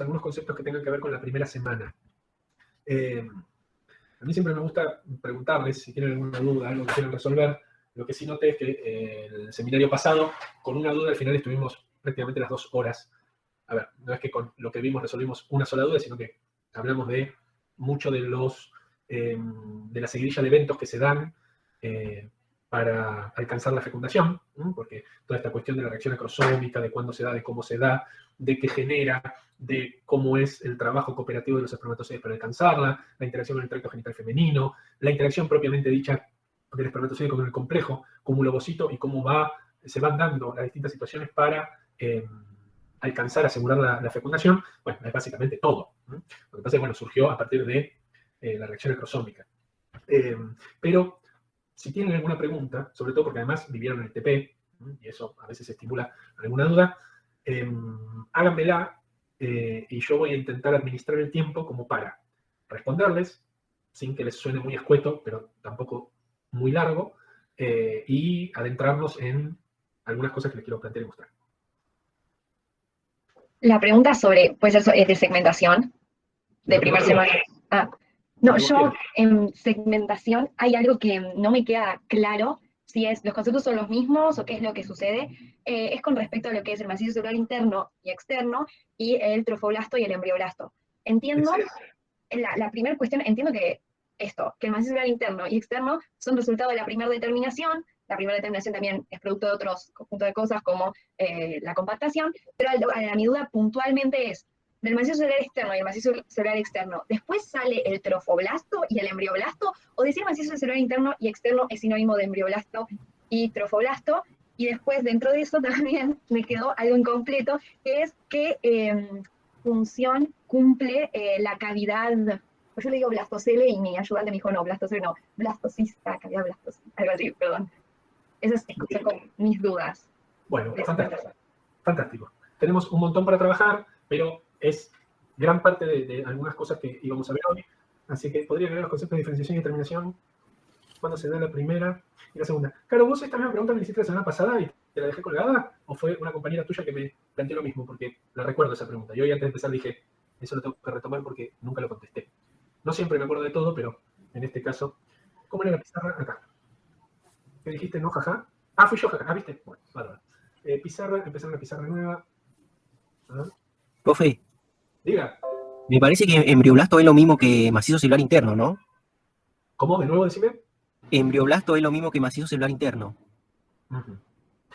algunos conceptos que tengan que ver con la primera semana. A mí siempre me gusta preguntarles si tienen alguna duda, algo que quieran resolver. Lo que sí noté es que el seminario pasado, con una duda al final estuvimos prácticamente las 2 horas. A ver, no es que con lo que vimos resolvimos una sola duda, sino que hablamos de mucho de la seguidilla de eventos que se dan para alcanzar la fecundación, ¿no? Porque toda esta cuestión de la reacción acrosómica, de cuándo se da, de cómo se da, de qué genera, de cómo es el trabajo cooperativo de los espermatozoides para alcanzarla, la interacción con el tracto genital femenino, la interacción propiamente dicha del espermatozoide con el complejo cúmulo-ovocito y cómo se van dando las distintas situaciones para alcanzar, asegurar la fecundación. Bueno, es básicamente todo, ¿no? Lo que pasa es que, bueno, surgió a partir de la reacción acrosómica. Pero si tienen alguna pregunta, sobre todo porque además vivieron en el TP, y eso a veces estimula alguna duda, háganmela y yo voy a intentar administrar el tiempo como para responderles, sin que les suene muy escueto, pero tampoco muy largo, y adentrarnos en algunas cosas que les quiero plantear y mostrar. La pregunta sobre, pues eso, es de segmentación, de primer semana. No, yo en segmentación hay algo que no me queda claro, si los conceptos son los mismos o qué es lo que sucede. Es con respecto a lo que es el macizo celular interno y externo y el trofoblasto y el embrioblasto. Entiendo, la primera cuestión, entiendo que el macizo celular interno y externo son resultado de la primera determinación. La primera determinación también es producto de otros conjuntos de cosas como la compactación, pero mi duda puntualmente es, del macizo celular externo y el macizo celular externo, ¿después sale el trofoblasto y el embrioblasto? ¿O decir macizo celular interno y externo es sinónimo de embrioblasto y trofoblasto? Y después, dentro de eso, también me quedó algo incompleto, que es qué función cumple la cavidad. Yo le digo blastocele y mi ayudante me dijo, no, blastocele no, blastocista, cavidad blastocele, algo así, perdón. Esas son como mis dudas. Bueno, fantástico. Fantástico. Tenemos un montón para trabajar, pero es gran parte de algunas cosas que íbamos a ver hoy. Así que podría ver los conceptos de diferenciación y determinación. ¿Cuándo se da la primera y la segunda? Claro, vos esta misma pregunta me la hiciste la semana pasada y te la dejé colgada, ¿o fue una compañera tuya que me planteó lo mismo? Porque la recuerdo esa pregunta. Yo hoy antes de empezar dije, eso lo tengo que retomar porque nunca lo contesté. No siempre me acuerdo de todo, pero en este caso, ¿cómo era la pizarra? Acá. ¿Qué dijiste? ¿No, jaja? Ah, fui yo, jaja. Ah, ¿viste? Bueno, bárbaro. Pizarra, empezar una pizarra nueva. Profe, Diga. me parece que embrioblasto es lo mismo que macizo celular interno, ¿no? ¿Cómo? ¿De nuevo decime? Embrioblasto es lo mismo que macizo celular interno.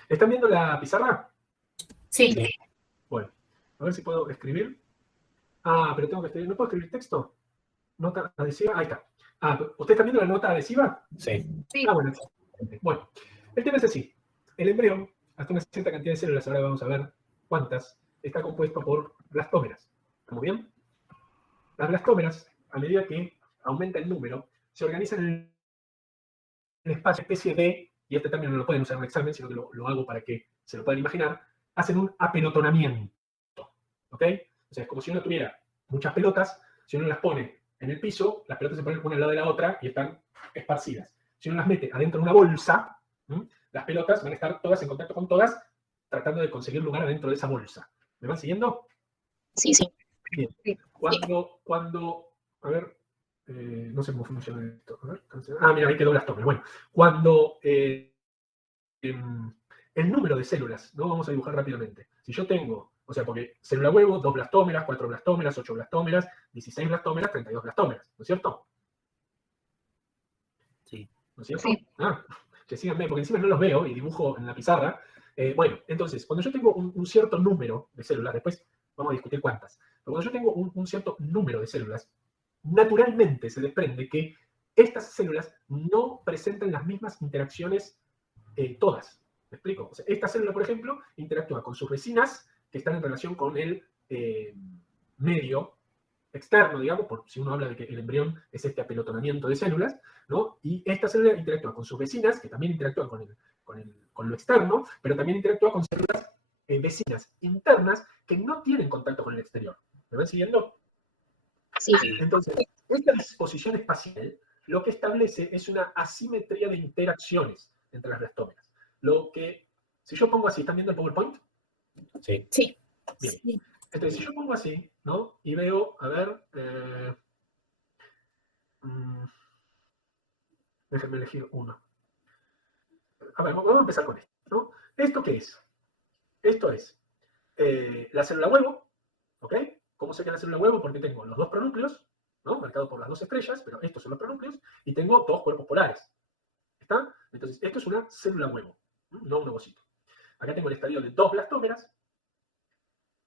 ¿Están viendo la pizarra? Sí. Bueno, a ver si puedo escribir. Ah, pero tengo que escribir. ¿No puedo escribir texto? ¿Nota adhesiva? Ahí está. Ah, ¿usted está viendo la nota adhesiva? Sí. Ah, bueno, excelente. Bueno, el tema es así. El embrión, hasta una cierta cantidad de células, ahora vamos a ver cuántas, está compuesto por blastómeras. ¿Estamos bien? Las blastómeras, a medida que aumenta el número, se organizan en el espacio, especie de, y este término no lo pueden usar en un examen, sino que lo hago para que se lo puedan imaginar, hacen un apelotonamiento. ¿Ok? O sea, es como si uno tuviera muchas pelotas, si uno las pone en el piso, las pelotas se ponen una al lado de la otra y están esparcidas. Si uno las mete adentro de una bolsa, las pelotas van a estar todas en contacto con todas, tratando de conseguir lugar adentro de esa bolsa. ¿Me van siguiendo? Sí, sí. Bien. A ver, no sé cómo funciona esto. A ver, mira, ahí quedó blastómera. Bueno, cuando el número de células, ¿no? Vamos a dibujar rápidamente. Si yo tengo, o sea, porque célula huevo, 2 blastómeras, 4 blastómeras, 8 blastómeras, 16 blastómeras, 32 blastómeras, ¿no es cierto? Sí. ¿No es cierto? Sí. Que síganme, porque encima no los veo y dibujo en la pizarra. Bueno, entonces, cuando yo tengo un cierto número de células, después vamos a discutir cuántas, pero cuando yo tengo un cierto número de células, naturalmente se desprende que estas células no presentan las mismas interacciones todas. ¿Me explico? O sea, esta célula, por ejemplo, interactúa con sus vecinas que están en relación con el medio externo, digamos, por si uno habla de que el embrión es este apelotonamiento de células, ¿no? Y esta célula interactúa con sus vecinas, que también interactúan con lo externo, pero también interactúa con células vecinas internas que no tienen contacto con el exterior. ¿Me van siguiendo? Sí. Entonces, esta disposición espacial lo que establece es una asimetría de interacciones entre las blastómeras. Lo que, si yo pongo así, ¿están viendo el PowerPoint? Sí. Sí. Bien. Sí. Entonces, si yo pongo así, ¿no? Y veo, a ver, déjenme elegir uno. A ver, vamos a empezar con esto, ¿no? ¿Esto qué es? Esto es la célula huevo, ¿ok? ¿Cómo sé que es la célula huevo? Porque tengo los dos pronúcleos, ¿no? Marcados por las dos estrellas, pero estos son los pronúcleos, y tengo dos cuerpos polares. ¿Está? Entonces, esto es una célula huevo, no un ovocito. Acá tengo el estadio de 2 blastómeras,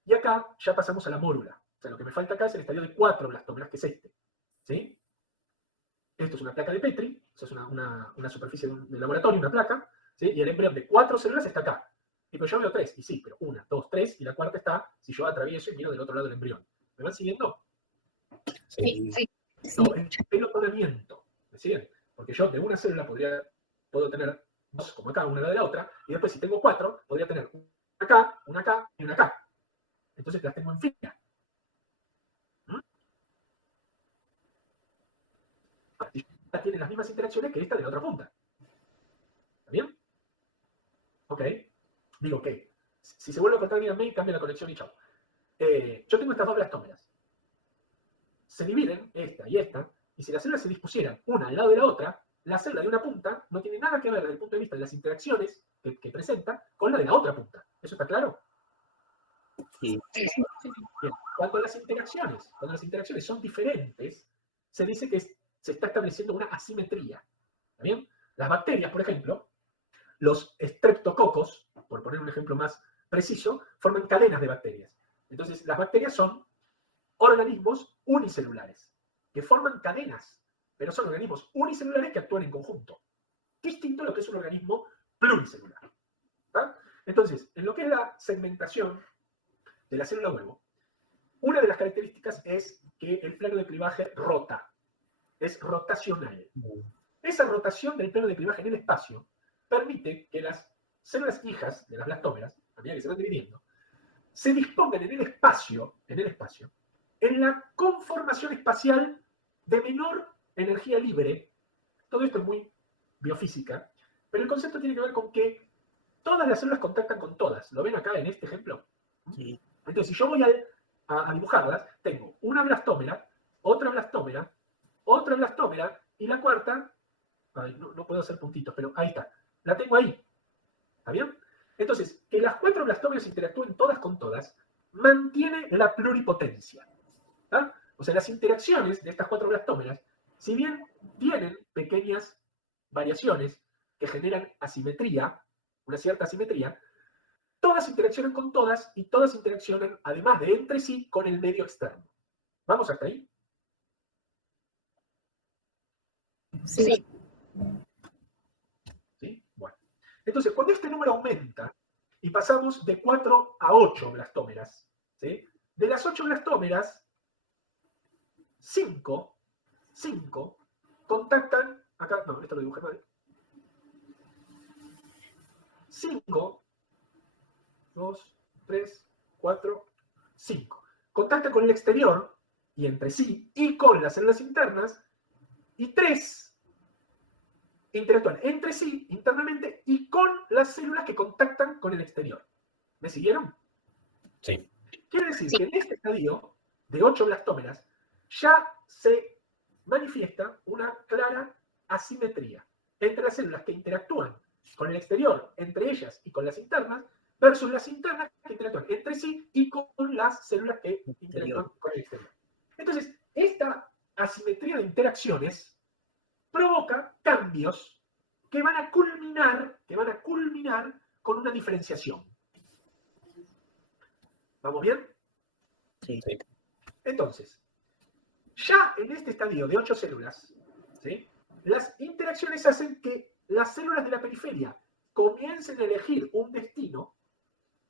y acá ya pasamos a la mórula. O sea, lo que me falta acá es el estadio de 4 blastómeras, que es este. ¿Sí? Esto es una placa de Petri, o sea, es una superficie de laboratorio, una placa, ¿sí? Y el embrión de 4 células está acá. Y pero yo veo 3, y sí, pero 1, 2, 3, y la cuarta está si yo atravieso y miro del otro lado del embrión. ¿Me van siguiendo? Sí, sí. No, el pelotonamiento. ¿Me siguen? Porque yo de una célula puedo tener 2 como acá, una al lado de la otra, y después si tengo 4, podría tener una acá y una acá. Entonces las tengo en fila. Y esta tiene las mismas interacciones que esta de la otra punta. ¿Está bien? Ok. Digo que si se vuelve a cortar bien a mí, cambia la conexión y chao. Yo tengo estas 2 blastómeras. Se dividen, esta y esta, y si las células se dispusieran una al lado de la otra, la célula de una punta no tiene nada que ver desde el punto de vista de las interacciones que presenta con la de la otra punta. ¿Eso está claro? Sí. Bien. Cuando las interacciones son diferentes, se dice que se está estableciendo una asimetría. ¿Está bien? Las bacterias, por ejemplo, los estreptococos, por poner un ejemplo más preciso, forman cadenas de bacterias. Entonces, las bacterias son organismos unicelulares, que forman cadenas, pero son organismos unicelulares que actúan en conjunto. Distinto a lo que es un organismo pluricelular. ¿Tá? Entonces, en lo que es la segmentación de la célula huevo, una de las características es que el plano de clivaje rota, es rotacional. Esa rotación del plano de clivaje en el espacio permite que las células hijas de las blastómeras, a medida que se van dividiendo, se dispongan en el espacio, en la conformación espacial de menor energía libre. Todo esto es muy biofísica, pero el concepto tiene que ver con que todas las células contactan con todas. ¿Lo ven acá en este ejemplo? Sí. Entonces, si yo voy a dibujarlas, tengo una blastómera, otra blastómera, otra blastómera, y la cuarta, ay, no puedo hacer puntitos, pero ahí está, la tengo ahí. ¿Está bien? Entonces, que las 4 blastómeras interactúen todas con todas, mantiene la pluripotencia. ¿Tá? O sea, las interacciones de estas 4 blastómeras, si bien tienen pequeñas variaciones que generan asimetría, una cierta asimetría, todas interaccionan con todas y todas interaccionan, además de entre sí, con el medio externo. ¿Vamos hasta ahí? Sí. ¿Sí? Bueno. Entonces, cuando este número aumenta y pasamos de 4 a 8 blastómeras, ¿sí? De las 8 blastómeras, 5 contactan, acá, no, esto lo dibujé mal. 5, 2, 3, 4, 5. Contactan con el exterior y entre sí y con las células internas, y 3 interactúan entre sí internamente y con las células que contactan con el exterior. ¿Me siguieron? Sí. Quiere decir que en este estadio de 8 blastómeras ya se manifiesta una clara asimetría entre las células que interactúan con el exterior, entre ellas y con las internas, versus las internas que interactúan entre sí y con las células que interactúan con el exterior. Entonces, esta asimetría de interacciones provoca cambios que van a culminar con una diferenciación. ¿Vamos bien? Sí. Entonces, ya en este estadio de 8 células, ¿sí? Las interacciones hacen que las células de la periferia comiencen a elegir un destino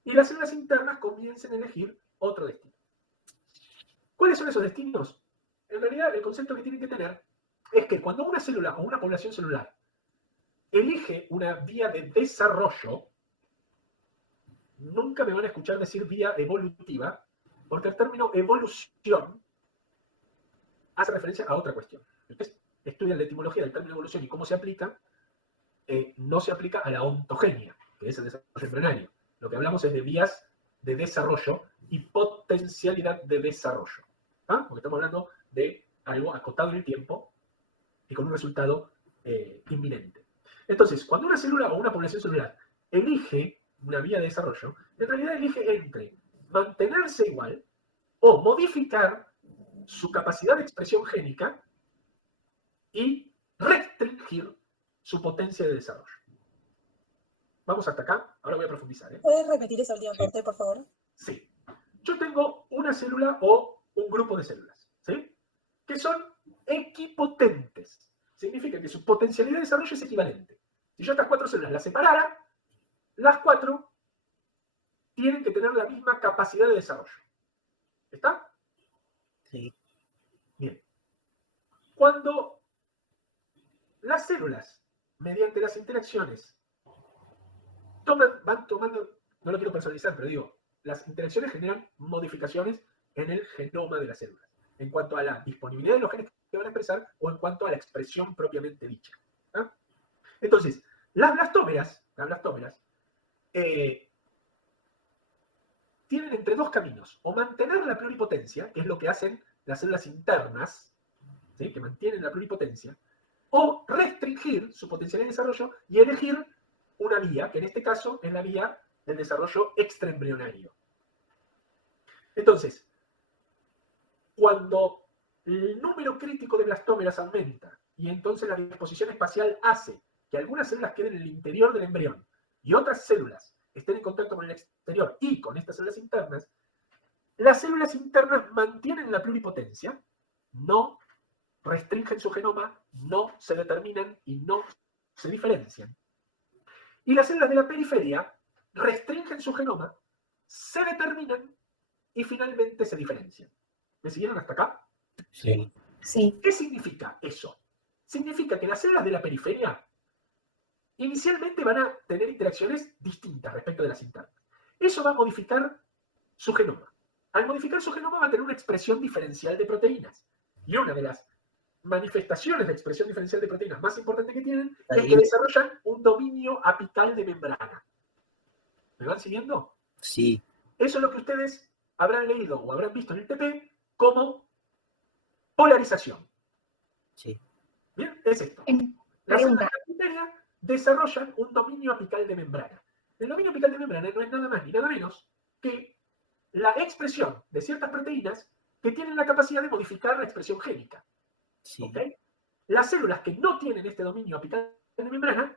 y las células internas comiencen a elegir otro destino. ¿Cuáles son esos destinos? En realidad, el concepto que tienen que tener es que cuando una célula o una población celular elige una vía de desarrollo, nunca me van a escuchar decir vía evolutiva, porque el término evolución hace referencia a otra cuestión. Ustedes estudian la etimología del término evolución y cómo se aplica, no se aplica a la ontogenia, que es el desarrollo embrionario. Lo que hablamos es de vías de desarrollo y potencialidad de desarrollo. ¿Ah? Porque estamos hablando de algo acotado en el tiempo y con un resultado inminente. Entonces, cuando una célula o una población celular elige una vía de desarrollo, en realidad elige entre mantenerse igual o modificar su capacidad de expresión génica y restringir su potencia de desarrollo. Vamos hasta acá, ahora voy a profundizar. ¿Puedes repetir esa última parte, por favor? Sí. Yo tengo una célula o un grupo de células, ¿sí? Que son equipotentes. Significa que su potencialidad de desarrollo es equivalente. Si yo estas 4 células las separara, las 4 tienen que tener la misma capacidad de desarrollo. ¿Está? Sí. Bien. Cuando las células, mediante las interacciones, van tomando, no lo quiero personalizar, pero digo, las interacciones generan modificaciones en el genoma de las células, en cuanto a la disponibilidad de los genes que van a expresar o en cuanto a la expresión propiamente dicha. ¿Ah? Entonces, las blastómeras tienen entre 2 caminos, o mantener la pluripotencia, que es lo que hacen las células internas, ¿sí? Que mantienen la pluripotencia, o restringir su potencialidad de desarrollo y elegir una vía, que en este caso es la vía del desarrollo extraembrionario. Entonces, cuando el número crítico de blastómeras aumenta y entonces la disposición espacial hace que algunas células queden en el interior del embrión y otras células estén en contacto con el exterior y con estas células internas, las células internas mantienen la pluripotencia, no restringen su genoma, no se determinan y no se diferencian. Y las células de la periferia restringen su genoma, se determinan y finalmente se diferencian. ¿Me siguieron hasta acá? Sí. Sí. ¿Qué significa eso? Significa que las células de la periferia inicialmente van a tener interacciones distintas respecto de las internas. Eso va a modificar su genoma. Al modificar su genoma va a tener una expresión diferencial de proteínas. Y una de las manifestaciones de expresión diferencial de proteínas más importantes que tienen es que desarrollan un dominio apical de membrana. ¿Me van siguiendo? Sí. Eso es lo que ustedes habrán leído o habrán visto en el TP como polarización. Sí. ¿Bien? Es esto. Las células Pregunta. de la periferia desarrollan un dominio apical de membrana. El dominio apical de membrana no es nada más ni nada menos que la expresión de ciertas proteínas que tienen la capacidad de modificar la expresión génica. Sí. ¿Okay? Las células que no tienen este dominio apical de membrana,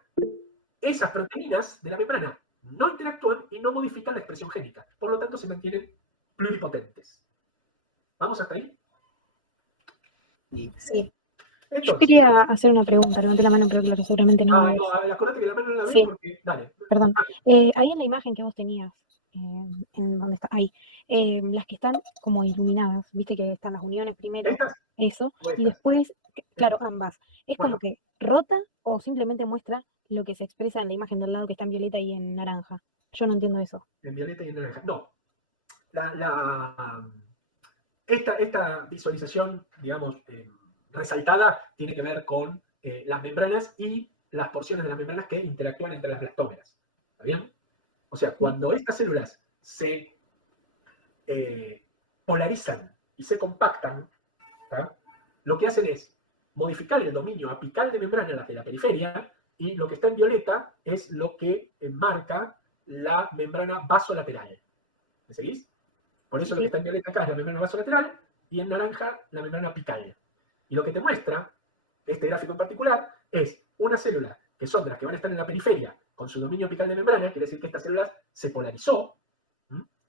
esas proteínas de la membrana no interactúan y no modifican la expresión génica. Por lo tanto, se mantienen pluripotentes. ¿Vamos hasta ahí? Sí. Yo Entonces, quería hacer una pregunta, levanté la mano, pero claro, seguramente no me ves. acordate que la mano no la ves Sí. porque... Dale. Perdón. Ahí en la imagen que vos tenías, en donde está, ahí, las que están como iluminadas, viste que están las uniones primero, ¿Estas? eso, ¿O y estas? después, claro, ambas. ¿Es Bueno. como que rota o simplemente muestra lo que se expresa en la imagen del lado que está en violeta y en naranja? Yo no entiendo eso. En violeta y en naranja. No. Esta visualización, digamos, resaltada, tiene que ver con las membranas y las porciones de las membranas que interactúan entre las blastómeras. ¿Está bien? O sea, cuando estas células se polarizan y se compactan, ¿tá? Lo que hacen es modificar el dominio apical de membrana, las de la periferia, y lo que está en violeta es lo que marca la membrana vasolateral. ¿Me seguís? Por eso lo que está en violeta acá es la membrana vasolateral y en naranja la membrana apical. Y lo que te muestra este gráfico en particular es una célula que son de las que van a estar en la periferia con su dominio apical de membrana, quiere decir que esta célula se polarizó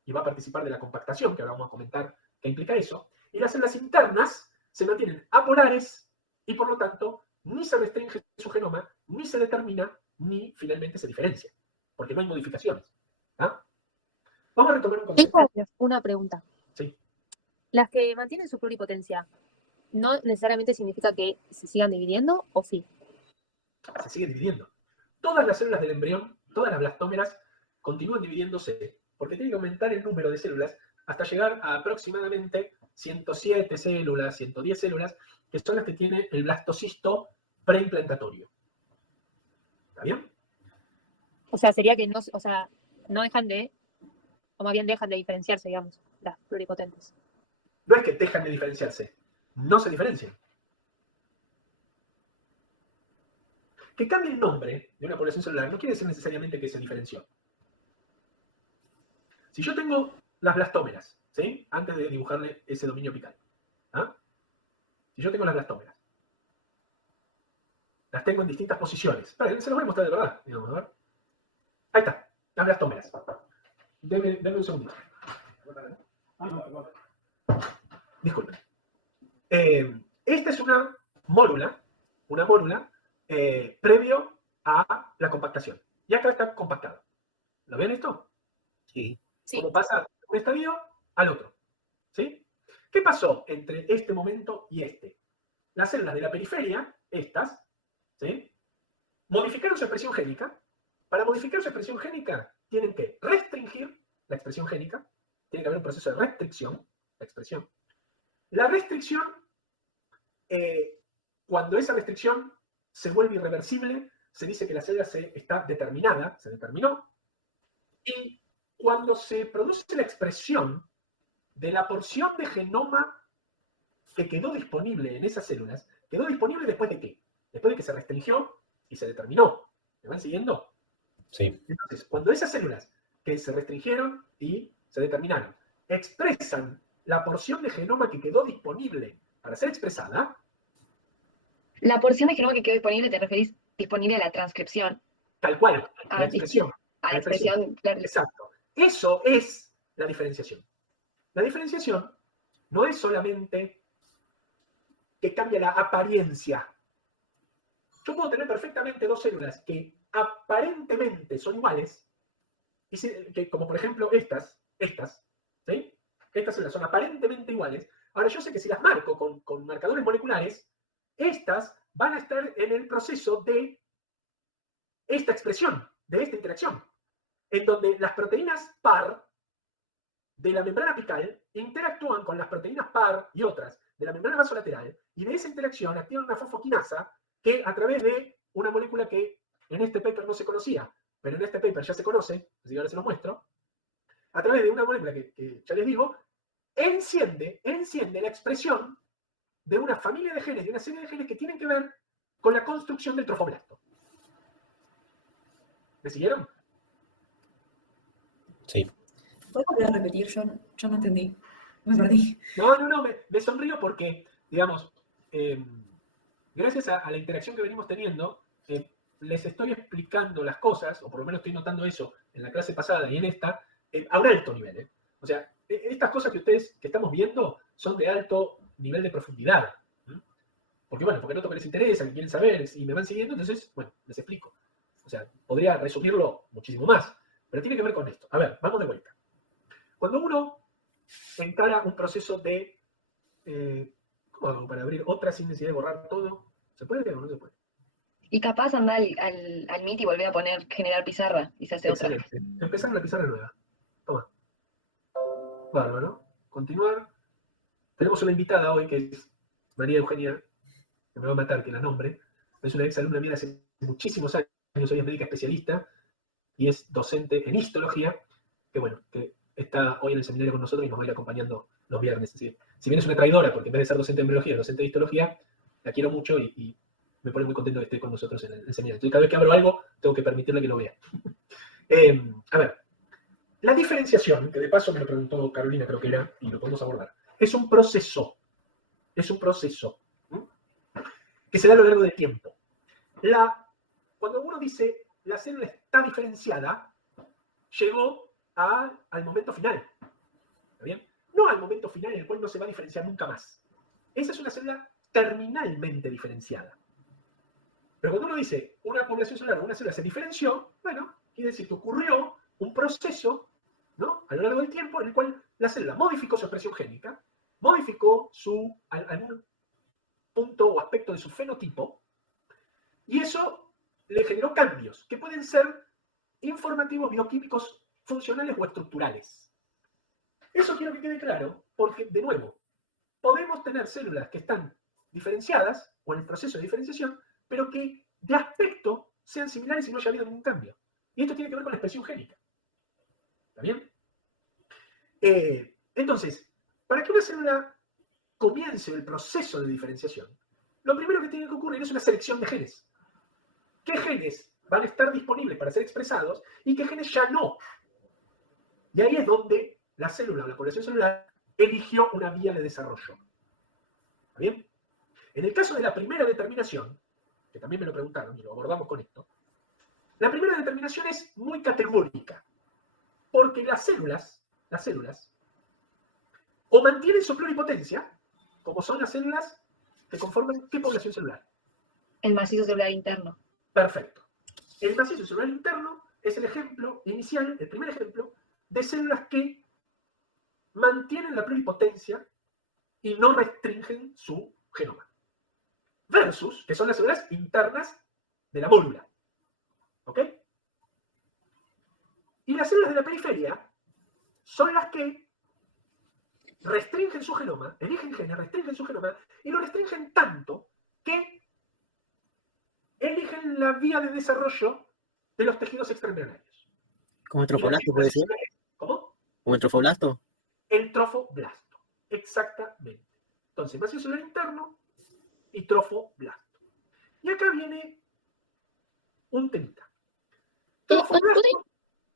y va a participar de la compactación, que ahora vamos a comentar qué implica eso. Y las células internas se mantienen apolares y por lo tanto ni se restringe su genoma, ni se determina, ni finalmente se diferencia, porque no hay modificaciones. ¿Ah? Vamos a retomar un concepto. Tengo una pregunta. Sí. Las que mantienen su pluripotencia, ¿no necesariamente significa que se sigan dividiendo o sí? Se sigue dividiendo. Todas las células del embrión, todas las blastómeras, continúan dividiéndose, porque tiene que aumentar el número de células hasta llegar a aproximadamente 107 células, 110 células, que son las que tiene el blastocisto preimplantatorio. ¿Está bien? O sea, sería que no, o sea, no dejan de o más bien dejan de diferenciarse, digamos, las pluripotentes. No es que dejan de diferenciarse, no se diferencian. Que cambie el nombre de una población celular no quiere decir necesariamente que se diferenció. Si yo tengo las blastómeras, ¿sí? Antes de dibujarle ese dominio apical. ¿Ah? Si yo tengo las blastómeras, las tengo en distintas posiciones. Espera, se los voy a mostrar de verdad. Digamos, a ver. Ahí está, las blastómeras. Deme un segundito. Disculpen. Esta es una mórula previo a la compactación. Y acá está compactado. ¿Lo ven esto? Sí. Sí. Como pasa de un estadio al otro. ¿Sí? ¿Qué pasó entre este momento y este? Las células de la periferia, estas, ¿sí? Modificaron su expresión génica. Para modificar su expresión génica, tienen que restringir la expresión génica. Tiene que haber un proceso de restricción, la expresión. La restricción, cuando esa restricción se vuelve irreversible, se dice que la célula está determinada, se determinó, y cuando se produce la expresión de la porción de genoma que quedó disponible en esas células, quedó disponible después de qué? Después de que se restringió y se determinó. ¿Me van siguiendo? Sí. Entonces, cuando esas células que se restringieron y se determinaron expresan la porción de genoma que quedó disponible para ser expresada, La porción de genoma que quedó disponible, te referís disponible a la transcripción, tal cual, a, la expresión. a la expresión, claro. Exacto. Eso es la diferenciación. La diferenciación no es solamente que cambia la apariencia. Yo puedo tener perfectamente dos células que aparentemente son iguales, que, como por ejemplo estas, ¿sí? Estas células son aparentemente iguales. Ahora yo sé que si las marco con marcadores moleculares, estas van a estar en el proceso de esta expresión, de esta interacción, en donde las proteínas par de la membrana apical interactúan con las proteínas par y otras de la membrana vasolateral, y de esa interacción activan una fosfoquinasa que a través de una molécula que en este paper no se conocía, pero en este paper ya se conoce, así que ahora se los muestro, a través de una molécula que ya les digo, enciende la expresión de una familia de genes, de una serie de genes que tienen que ver con la construcción del trofoblasto. ¿Me siguieron? Sí. ¿Puedes volver a repetir? Yo no entendí. Me perdí. No, me sonrío porque, digamos, gracias a la interacción que venimos teniendo, les estoy explicando las cosas, o por lo menos estoy notando eso en la clase pasada y en esta, a un alto nivel. O sea, estas cosas que estamos viendo son de alto nivel de profundidad. Porque noto que les interesa, que quieren saber y me van siguiendo, entonces, bueno, les explico. O sea, podría resumirlo muchísimo más, pero tiene que ver con esto. A ver, vamos de vuelta. Cuando uno encara un proceso de... ¿cómo hago para abrir otra sin necesidad de borrar todo? ¿Se puede o no se puede? Y capaz anda al Meet y volver a poner generar pizarra y se hace otra. Excelente. Empezar la pizarra nueva. Toma. Bárbaro. Continuar. Tenemos una invitada hoy que es María Eugenia, que me va a matar que la nombre. Es una ex alumna mía de hace muchísimos años, hoy es médica especialista y es docente en histología, que está hoy en el seminario con nosotros y nos va a ir acompañando los viernes. Es decir, si bien es una traidora, porque en vez de ser docente de embriología, es docente de histología, la quiero mucho y me pone muy contento que esté con nosotros en el seminario. Entonces, cada vez que abro algo, tengo que permitirle que lo vea. A ver, la diferenciación, que de paso me lo preguntó Carolina, creo que era, y lo podemos abordar, es un proceso. Es un proceso que se da a lo largo del tiempo. Cuando uno dice la célula está diferenciada, llegó al momento final. ¿Está bien? No al momento final en el cual no se va a diferenciar nunca más. Esa es una célula terminalmente diferenciada. Pero cuando uno dice una población celular, una célula se diferenció, bueno, quiere decir que ocurrió un proceso, ¿no?, a lo largo del tiempo en el cual la célula modificó su expresión génica, modificó algún punto o aspecto de su fenotipo, y eso le generó cambios que pueden ser informativos, bioquímicos, funcionales o estructurales. Eso quiero que quede claro, porque, de nuevo, podemos tener células que están diferenciadas, o en el proceso de diferenciación, pero que de aspecto sean similares y no haya habido ningún cambio. Y esto tiene que ver con la expresión génica. ¿Está bien? Entonces, para que una célula comience el proceso de diferenciación, lo primero que tiene que ocurrir es una selección de genes. ¿Qué genes van a estar disponibles para ser expresados y qué genes ya no? Y ahí es donde la célula o la población celular eligió una vía de desarrollo. ¿Está bien? En el caso de la primera determinación, que también me lo preguntaron y lo abordamos con esto, la primera determinación es muy categórica, porque las células o mantienen su pluripotencia, como son las células que conforman ¿qué población celular? El macizo celular interno. Perfecto. El macizo celular interno es el ejemplo inicial, el primer ejemplo, de células que mantienen la pluripotencia y no restringen su genoma. Versus, que son las células internas de la mólula. ¿Ok? Y las células de la periferia son las que restringen su genoma, eligen genes, restringen su genoma, y lo restringen tanto que eligen la vía de desarrollo de los tejidos extraembrionarios. ¿Como el trofoblasto puede ser? ¿Cómo? ¿Como el trofoblasto? El trofoblasto. Exactamente. Entonces, macizo celular interno y trofoblasto. Y acá viene un temita. Trofoblasto. ¿Puede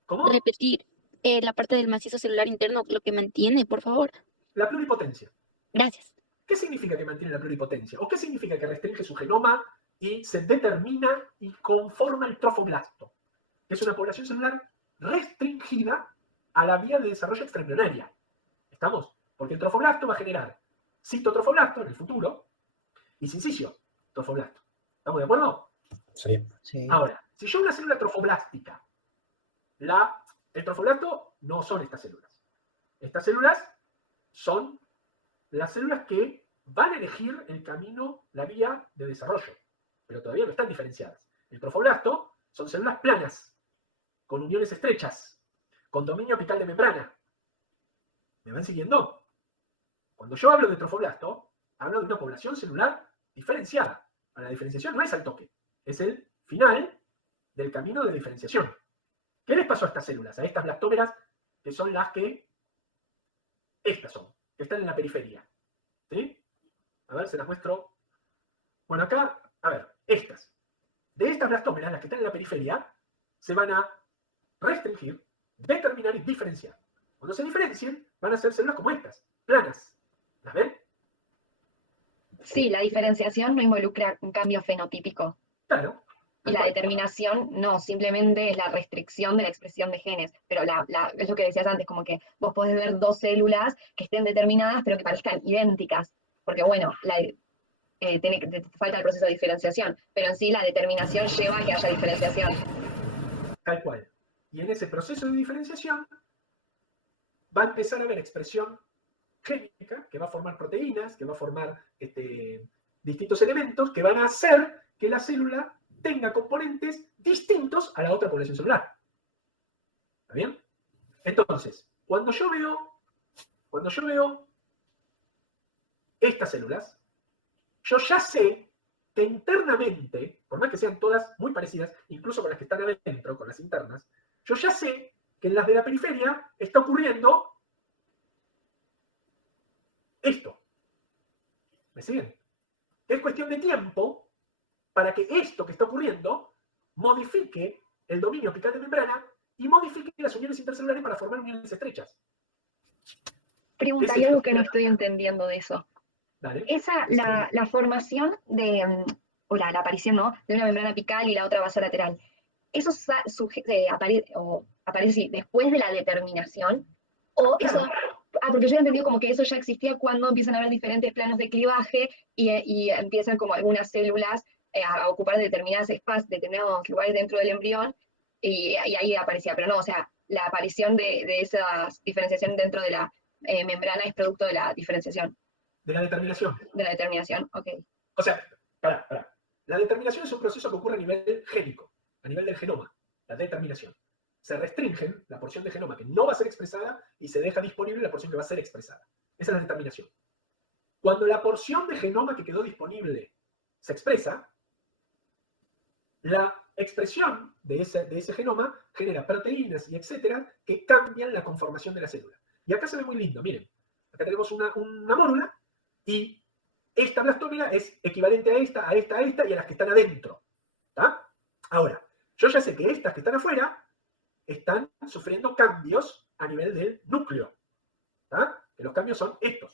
¿Cómo? repetir la parte del macizo celular interno, lo que mantiene, por favor? La pluripotencia. Gracias. ¿Qué significa que mantiene la pluripotencia? ¿O qué significa que restringe su genoma y se determina y conforma el trofoblasto? Que es una población celular restringida a la vía de desarrollo extraembrionaria. ¿Estamos? Porque el trofoblasto va a generar citotrofoblasto en el futuro y sincicio trofoblasto. ¿Estamos de acuerdo? Sí. Ahora, si yo una célula trofoblástica, el trofoblasto no son estas células. Estas células son las células que van a elegir el camino, la vía de desarrollo, pero todavía no están diferenciadas. El trofoblasto son células planas, con uniones estrechas, con dominio apical de membrana. ¿Me van siguiendo? Cuando yo hablo de trofoblasto, hablo de una población celular diferenciada. La diferenciación no es al toque, es el final del camino de diferenciación. ¿Qué les pasó a estas células, a estas blastómeras, que son las que estas son, que están en la periferia? ¿Sí? A ver, se las muestro. Bueno, acá, a ver, estas. De estas blastómeras, las que están en la periferia, se van a restringir, determinar y diferenciar. Cuando se diferencien, van a ser células como estas, planas. ¿Las ven? Sí, la diferenciación no involucra un cambio fenotípico. Claro. Y la determinación no, simplemente es la restricción de la expresión de genes. Pero es lo que decías antes, como que vos podés ver dos células que estén determinadas, pero que parezcan idénticas. Porque bueno, te falta el proceso de diferenciación, pero en sí la determinación lleva a que haya diferenciación. Tal cual. Y en ese proceso de diferenciación va a empezar a haber expresión génica que va a formar proteínas, que va a formar distintos elementos que van a hacer que la célula tenga componentes distintos a la otra población celular. ¿Está bien? Entonces, cuando yo veo estas células, yo ya sé que internamente, por más que sean todas muy parecidas, incluso con las que están adentro, con las internas, yo ya sé que en las de la periferia está ocurriendo esto. ¿Me siguen? Es cuestión de tiempo para que esto que está ocurriendo modifique el dominio apical de membrana y modifique las uniones intercelulares para formar uniones estrechas. Pregunta, hay algo que no estoy entendiendo de eso. Dale. La formación o la aparición, ¿no?, de una membrana apical y la otra basolateral, ¿eso aparece sí, después de la determinación? ¿O Claro. eso? Porque yo he entendido como que eso ya existía cuando empiezan a haber diferentes planos de clivaje y empiezan como algunas células a ocupar determinados espacios, determinados lugares dentro del embrión, y ahí aparecía. Pero no, o sea, la aparición de esa diferenciación dentro de la membrana es producto de la diferenciación. De la determinación. De la determinación, ok. O sea, pará. La determinación es un proceso que ocurre a nivel génico, a nivel del genoma, la determinación. Se restringen la porción de genoma que no va a ser expresada y se deja disponible la porción que va a ser expresada. Esa es la determinación. Cuando la porción de genoma que quedó disponible se expresa, la expresión de ese genoma genera proteínas y etcétera que cambian la conformación de la célula. Y acá se ve muy lindo, miren. Acá tenemos una mórula y esta blastómera es equivalente a esta y a las que están adentro. ¿Tá? Ahora, yo ya sé que estas que están afuera están sufriendo cambios a nivel del núcleo. ¿Tá? Que los cambios son estos.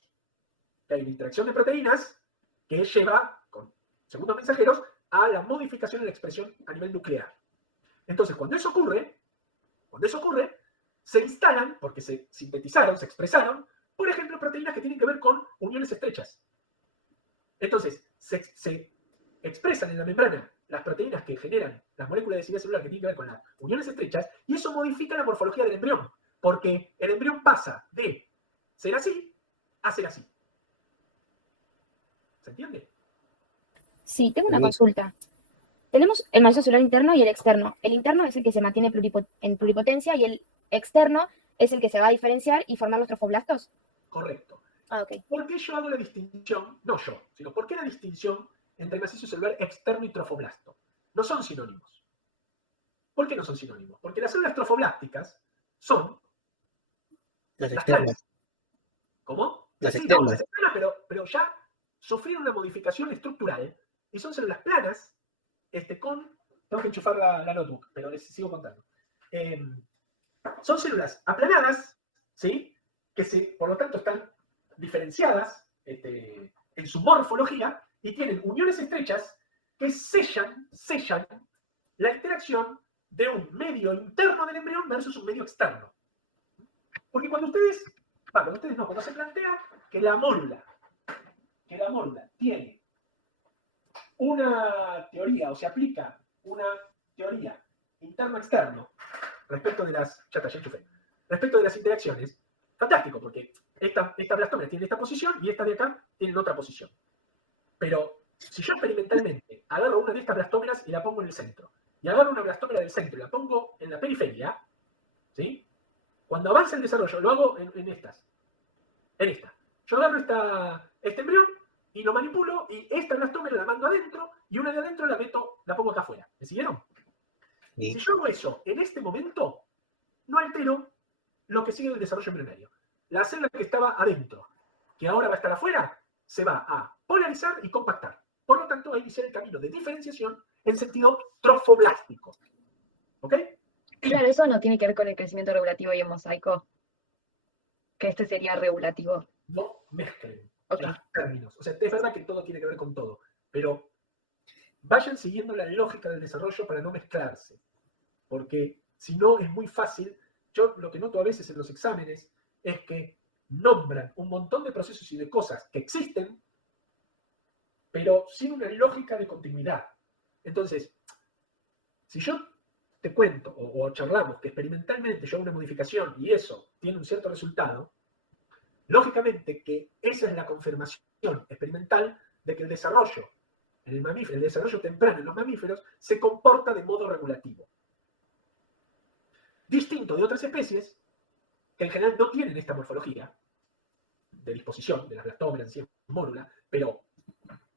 Que hay una interacción de proteínas que lleva, con segundos mensajeros, a la modificación en la expresión a nivel nuclear. Entonces, cuando eso ocurre, se instalan, porque se sintetizaron, se expresaron, por ejemplo, proteínas que tienen que ver con uniones estrechas. Entonces, se expresan en la membrana las proteínas que generan las moléculas de densidad celular que tienen que ver con las uniones estrechas, y eso modifica la morfología del embrión, porque el embrión pasa de ser así a ser así. ¿Se entiende? Sí, tengo una consulta. Tenemos el macizo celular interno y el externo. El interno es el que se mantiene en pluripotencia y el externo es el que se va a diferenciar y formar los trofoblastos. Correcto. Ah, ok. ¿Por qué yo hago la distinción? No yo, sino ¿por qué la distinción entre macizo celular externo y trofoblasto? No son sinónimos. ¿Por qué no son sinónimos? Porque las células trofoblásticas son Las las externas. planas. ¿Cómo? Las Sí, externas. no, las externas, pero ya sufrieron una modificación estructural y son células planas tengo que enchufar la notebook, pero les sigo contando. Son células aplanadas, ¿sí? Que por lo tanto están diferenciadas en su morfología y tienen uniones estrechas que sellan la interacción de un medio interno del embrión versus un medio externo. Porque cuando se plantea que la mórula tiene una teoría, o se aplica una teoría interno-externo respecto de las interacciones, fantástico, porque esta blastómera tiene esta posición y esta de acá tiene otra posición. Pero si yo experimentalmente agarro una de estas blastómeras y la pongo en el centro, y agarro una blastómera del centro y la pongo en la periferia, ¿sí? Cuando avanza el desarrollo, lo hago en esta. Yo agarro este embrión y lo manipulo y esta blastómera la mando adentro y una de adentro la pongo acá afuera. ¿Me siguieron? Sí. Si yo hago eso en este momento, no altero lo que sigue del desarrollo embrionario. La célula que estaba adentro, que ahora va a estar afuera, se va a polarizar y compactar. Por lo tanto, va a iniciar el camino de diferenciación en sentido trofoblástico. ¿Ok? Claro, eso no tiene que ver con el crecimiento regulativo y en mosaico. Que este sería regulativo. No mezclen Ok. los términos. O sea, es verdad que todo tiene que ver con todo, pero vayan siguiendo la lógica del desarrollo para no mezclarse. Porque si no, es muy fácil. Yo lo que noto a veces en los exámenes es que nombran un montón de procesos y de cosas que existen, pero sin una lógica de continuidad. Entonces, si yo te cuento o charlamos que experimentalmente yo hago una modificación y eso tiene un cierto resultado, lógicamente que esa es la confirmación experimental de que el desarrollo en el mamífero, el desarrollo temprano en los mamíferos, se comporta de modo regulativo. Distinto de otras especies que en general no tienen esta morfología de disposición de las blastómeras en mórula, pero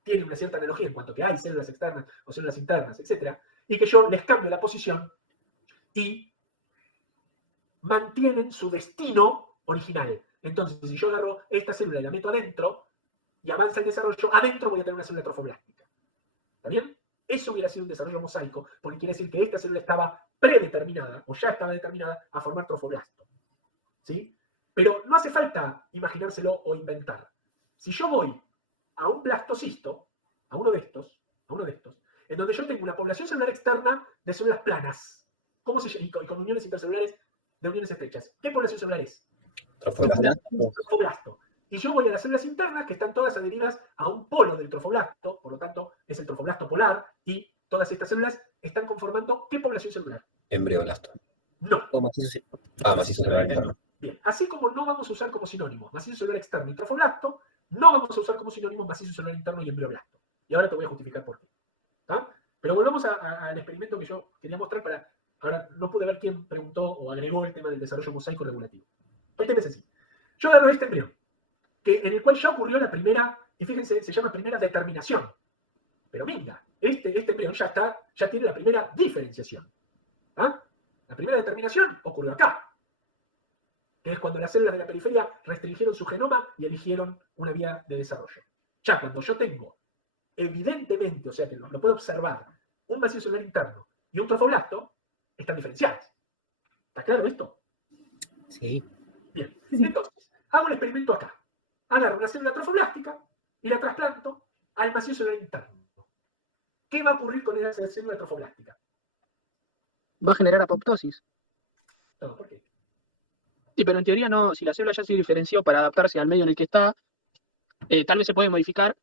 tienen una cierta analogía en cuanto que hay células externas o células internas, etc., y que yo les cambio la posición y mantienen su destino original. Entonces, si yo agarro esta célula y la meto adentro y avanza el desarrollo, adentro voy a tener una célula trofoblástica. ¿Está bien? Eso hubiera sido un desarrollo mosaico, porque quiere decir que esta célula estaba predeterminada, o ya estaba determinada, a formar trofoblasto. ¿Sí? Pero no hace falta imaginárselo o inventar. Si yo voy a un blastocisto, a uno de estos, en donde yo tengo una población celular externa de células planas, y con uniones intercelulares de uniones estrechas. ¿Qué población celular es? Trofoblasto. Y yo voy a las células internas que están todas adheridas a un polo del trofoblasto, por lo tanto es el trofoblasto polar, y todas estas células están conformando ¿qué población celular? Embrioblasto. No. O macizo. Macizo celular interno. Bien, así como no vamos a usar como sinónimos macizo celular externo y trofoblasto, no vamos a usar como sinónimos macizo celular interno y embrioblasto. Y ahora te voy a justificar por qué. ¿Tá? Pero volvamos al experimento que yo quería mostrar para... Ahora no pude ver quién preguntó o agregó el tema del desarrollo mosaico regulativo. El tema es así. Yo agarro este embrión, en el cual ya ocurrió la primera, y fíjense, se llama primera determinación. Pero venga, este embrión ya tiene la primera diferenciación. ¿Ah? La primera determinación ocurrió acá. que es cuando las células de la periferia restringieron su genoma y eligieron una vía de desarrollo. Ya cuando yo tengo, evidentemente, o sea que lo puedo observar, un vacío celular interno y un trofoblasto, están diferenciadas. ¿Está claro esto? Sí. Bien. Entonces, hago el experimento acá. Agarro una célula trofoblástica y la trasplanto al vacío celular interno. ¿Qué va a ocurrir con esa célula trofoblástica? Va a generar apoptosis. No, ¿por qué? Sí, pero en teoría no, si la célula ya se diferenció para adaptarse al medio en el que está, tal vez se puede modificar,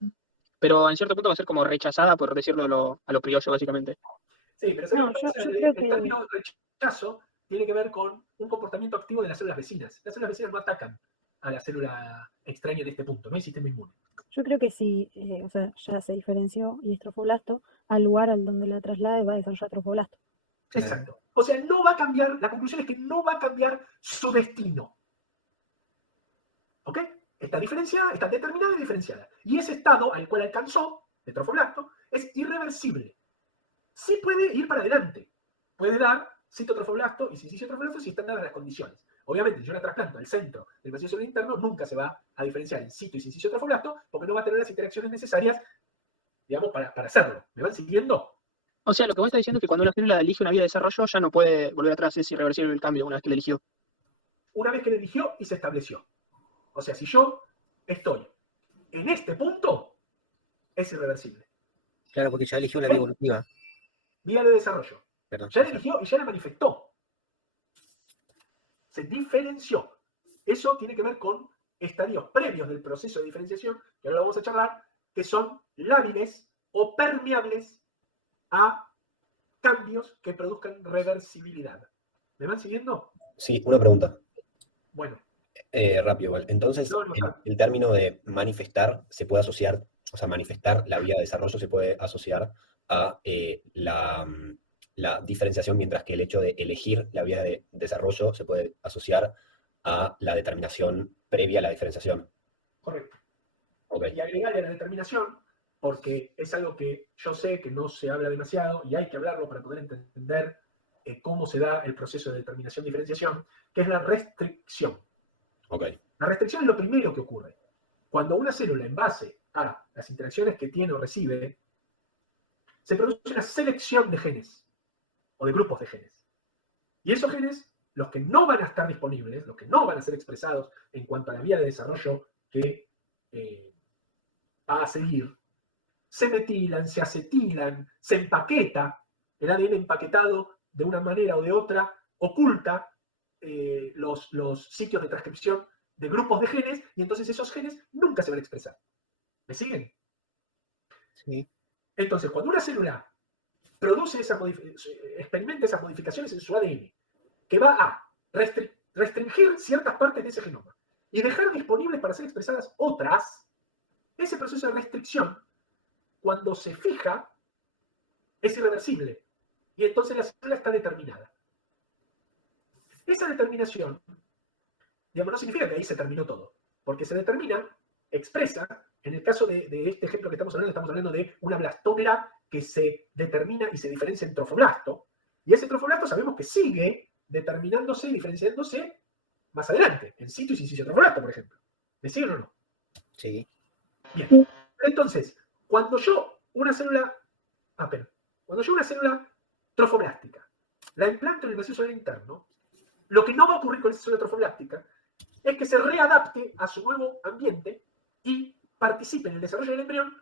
pero en cierto punto va a ser como rechazada, por decirlo a lo criollo, básicamente. Sí, pero No, yo creo el que término rechazo tiene que ver con un comportamiento activo de las células vecinas. Las células vecinas no atacan a la célula extraña en este punto, no hay sistema inmune. yo creo que si, o sea, ya se diferenció y es trofoblasto, al lugar al donde la traslade va a desarrollar trofoblasto. Claro. Exacto. O sea, no va a cambiar, la conclusión es que no va a cambiar su destino. ¿Ok? Está diferenciada, está determinada y diferenciada. Y ese estado al cual alcanzó, de trofoblasto, es irreversible. Sí puede ir para adelante. Puede dar citotrofoblasto y sincisiotrofoblasto si están dadas las condiciones. Obviamente, si yo la trasplanto al centro del vacío celular interno, nunca se va a diferenciar en cito y sincisiotrofoblasto porque no va a tener las interacciones necesarias, digamos, para hacerlo. ¿Me van siguiendo? O sea, lo que vos estás diciendo es que cuando una célula elige una vía de desarrollo ya no puede volver atrás, es irreversible el cambio una vez que la eligió. Una vez que la eligió y se estableció. O sea, si yo estoy en este punto, es irreversible. Claro, porque ya eligió la vía evolutiva. Vía de desarrollo. Perdón. Ya la eligió y ya la manifestó. Se diferenció. Eso tiene que ver con estadios previos del proceso de diferenciación, que ahora vamos a charlar, que son lábiles o permeables a cambios que produzcan reversibilidad. ¿Me van siguiendo? Sí, una pregunta. Bueno, Rápido igual. Entonces, No, no, el término de manifestar se puede asociar, o sea, manifestar la vía de desarrollo se puede asociar a la diferenciación, mientras que el hecho de elegir la vía de desarrollo se puede asociar a la determinación previa a la diferenciación. correcto. Ok. Y agregarle a la determinación, porque es algo que yo sé que no se habla demasiado y hay que hablarlo para poder entender cómo se da el proceso de determinación-diferenciación, que es la restricción. Ok. La restricción es lo primero que ocurre. Cuando una célula, en base a las interacciones que tiene o recibe, se produce una selección de genes o de grupos de genes. Y esos genes, los que no van a estar disponibles, los que no van a ser expresados en cuanto a la vía de desarrollo que va a seguir, se metilan, se acetilan, se empaqueta, el ADN empaquetado de una manera o de otra, oculta los sitios de transcripción de grupos de genes, y entonces esos genes nunca se van a expresar. ¿Me siguen? Sí. Entonces, cuando una célula produce experimenta esas modificaciones en su ADN, que va a restringir ciertas partes de ese genoma y dejar disponibles para ser expresadas otras, ese proceso de restricción, cuando se fija, es irreversible. Y entonces la célula está determinada. Esa determinación, digamos, no significa que ahí se terminó todo, porque se determina, expresa, en el caso de este ejemplo que estamos hablando de una blastómera que se determina y se diferencia en trofoblasto, y ese trofoblasto sabemos que sigue determinándose y diferenciándose más adelante, en sitio y sin sitio trofoblasto, por ejemplo. ¿Me siguen o no? Sí. Bien. Entonces, cuando yo una célula trofoblástica la implanto en el vacío celular interno, lo que no va a ocurrir con esa célula trofoblástica es que se readapte a su nuevo ambiente y participe en el desarrollo del embrión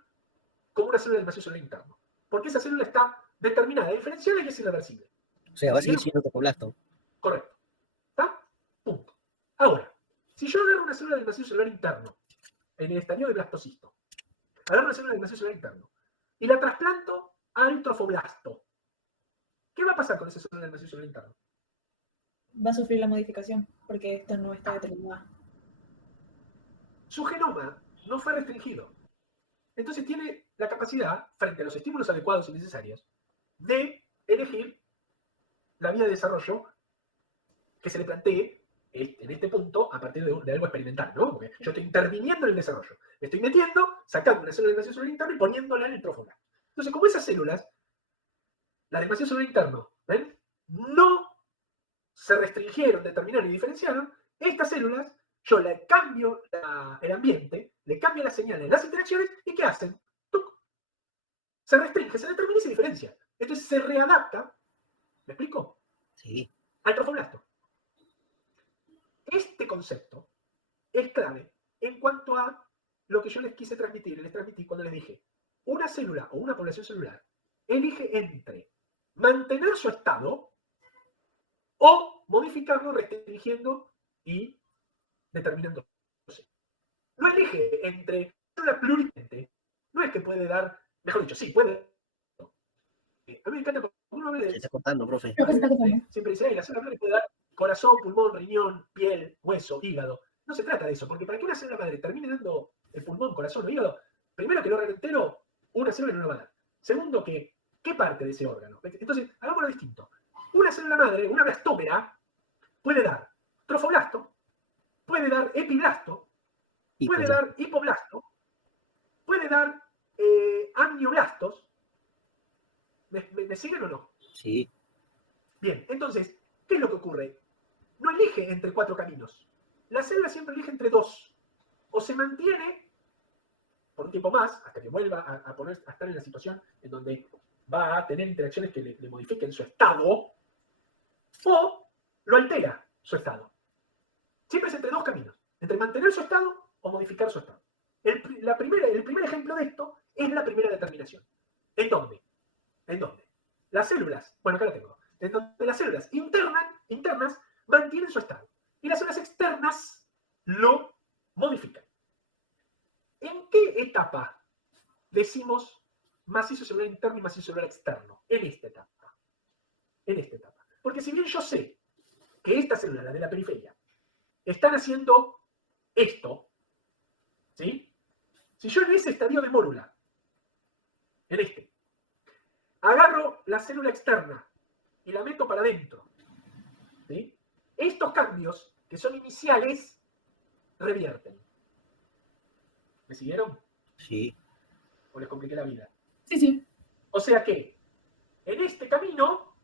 como una célula del vacío celular interno. Porque esa célula está determinada, diferenciada y es irreversible. O sea, va a seguir siendo trofoblasto. Correcto. ¿Está? Punto. Ahora, si yo agarro una célula del vacío celular interno en el estadio de blastocisto, agarro una célula del vacío celular interno y la trasplanto al trofoblasto, ¿qué va a pasar con esa célula del vacío celular interno? Va a sufrir la modificación porque esta no está determinada. Su genoma no fue restringido. Entonces tiene la capacidad, frente a los estímulos adecuados y necesarios, de elegir la vía de desarrollo que se le plantee en este punto a partir de algo experimental, ¿no? Porque yo estoy interviniendo en el desarrollo. Me estoy metiendo, sacando una célula del vacío celular interno y poniéndola en el trofoblasto. Entonces, como esas células, la del vacío celular interno, ¿ven? No se restringieron, determinaron y diferenciaron, Estas células, yo le cambio el ambiente, le cambio las señales, las interacciones, ¿y qué hacen? ¡Tuc! Se restringe, se determina y se diferencia. Entonces se readapta, ¿me explico? Sí. Al trofoblasto. Este concepto es clave en cuanto a lo que yo les quise transmitir. Les transmití cuando les dije, una célula o una población celular elige entre mantener su estado o modificarlo restringiendo y determinándose. No elige entre célula pluripotente. No es que puede dar, mejor dicho, sí, puede. A mí me encanta porque uno habla Se de... está cortando, profe. Siempre dice, la célula madre puede dar corazón, pulmón, riñón, piel, hueso, hígado. No se trata de eso, porque para que una célula madre termine dando el pulmón, corazón o hígado, primero que el órgano entero, una célula no lo va a dar. Segundo, que ¿qué parte de ese órgano? Entonces, hagámoslo distinto. Una célula madre, una blastómera, puede dar trofoblasto, puede dar epiblasto, puede dar hipoblasto, puede dar amnioblastos. ¿Me siguen o no? Sí. Bien, entonces, ¿qué es lo que ocurre? No elige entre 4 caminos. La célula siempre elige entre 2. O se mantiene por un tiempo más, hasta que vuelva a estar en la situación en donde va a tener interacciones que le modifiquen su estado, o lo altera su estado. Siempre es entre 2 caminos, entre mantener su estado o modificar su estado. El primer ejemplo de esto es la primera determinación. ¿En dónde? ¿En dónde? Las células, bueno, acá lo tengo, en donde las células internas mantienen su estado y las células externas lo modifican. ¿En qué etapa decimos macizo celular interno y macizo celular externo? En esta etapa. En esta etapa. Porque si bien yo sé que estas células, las de la periferia, están haciendo esto, ¿sí? Si yo en ese estadio de mórula, en este, agarro la célula externa y la meto para adentro, ¿sí? Estos cambios, que son iniciales, revierten. ¿Me siguieron? Sí. ¿O les compliqué la vida? Sí, sí. O sea que, en este camino,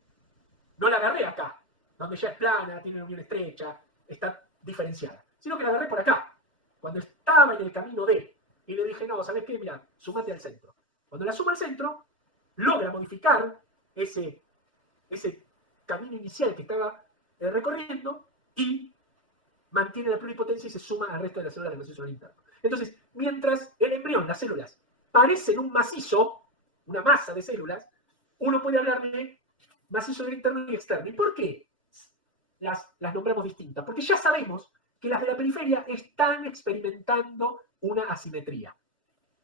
no la agarré acá, donde ya es plana, tiene una unión estrecha, está diferenciada, sino que la agarré por acá, cuando estaba en el camino D, y le dije, no, ¿sabes qué? Mira, sumate al centro. Cuando la suma al centro, logra modificar ese camino inicial que estaba recorriendo y mantiene la pluripotencia y se suma al resto de las células del macizo celular interno. Entonces, mientras el embrión, las células, parecen un macizo, una masa de células, uno puede hablar de macizo celular interno y externo. ¿Y por qué las nombramos distintas? Porque ya sabemos que las de la periferia están experimentando una asimetría.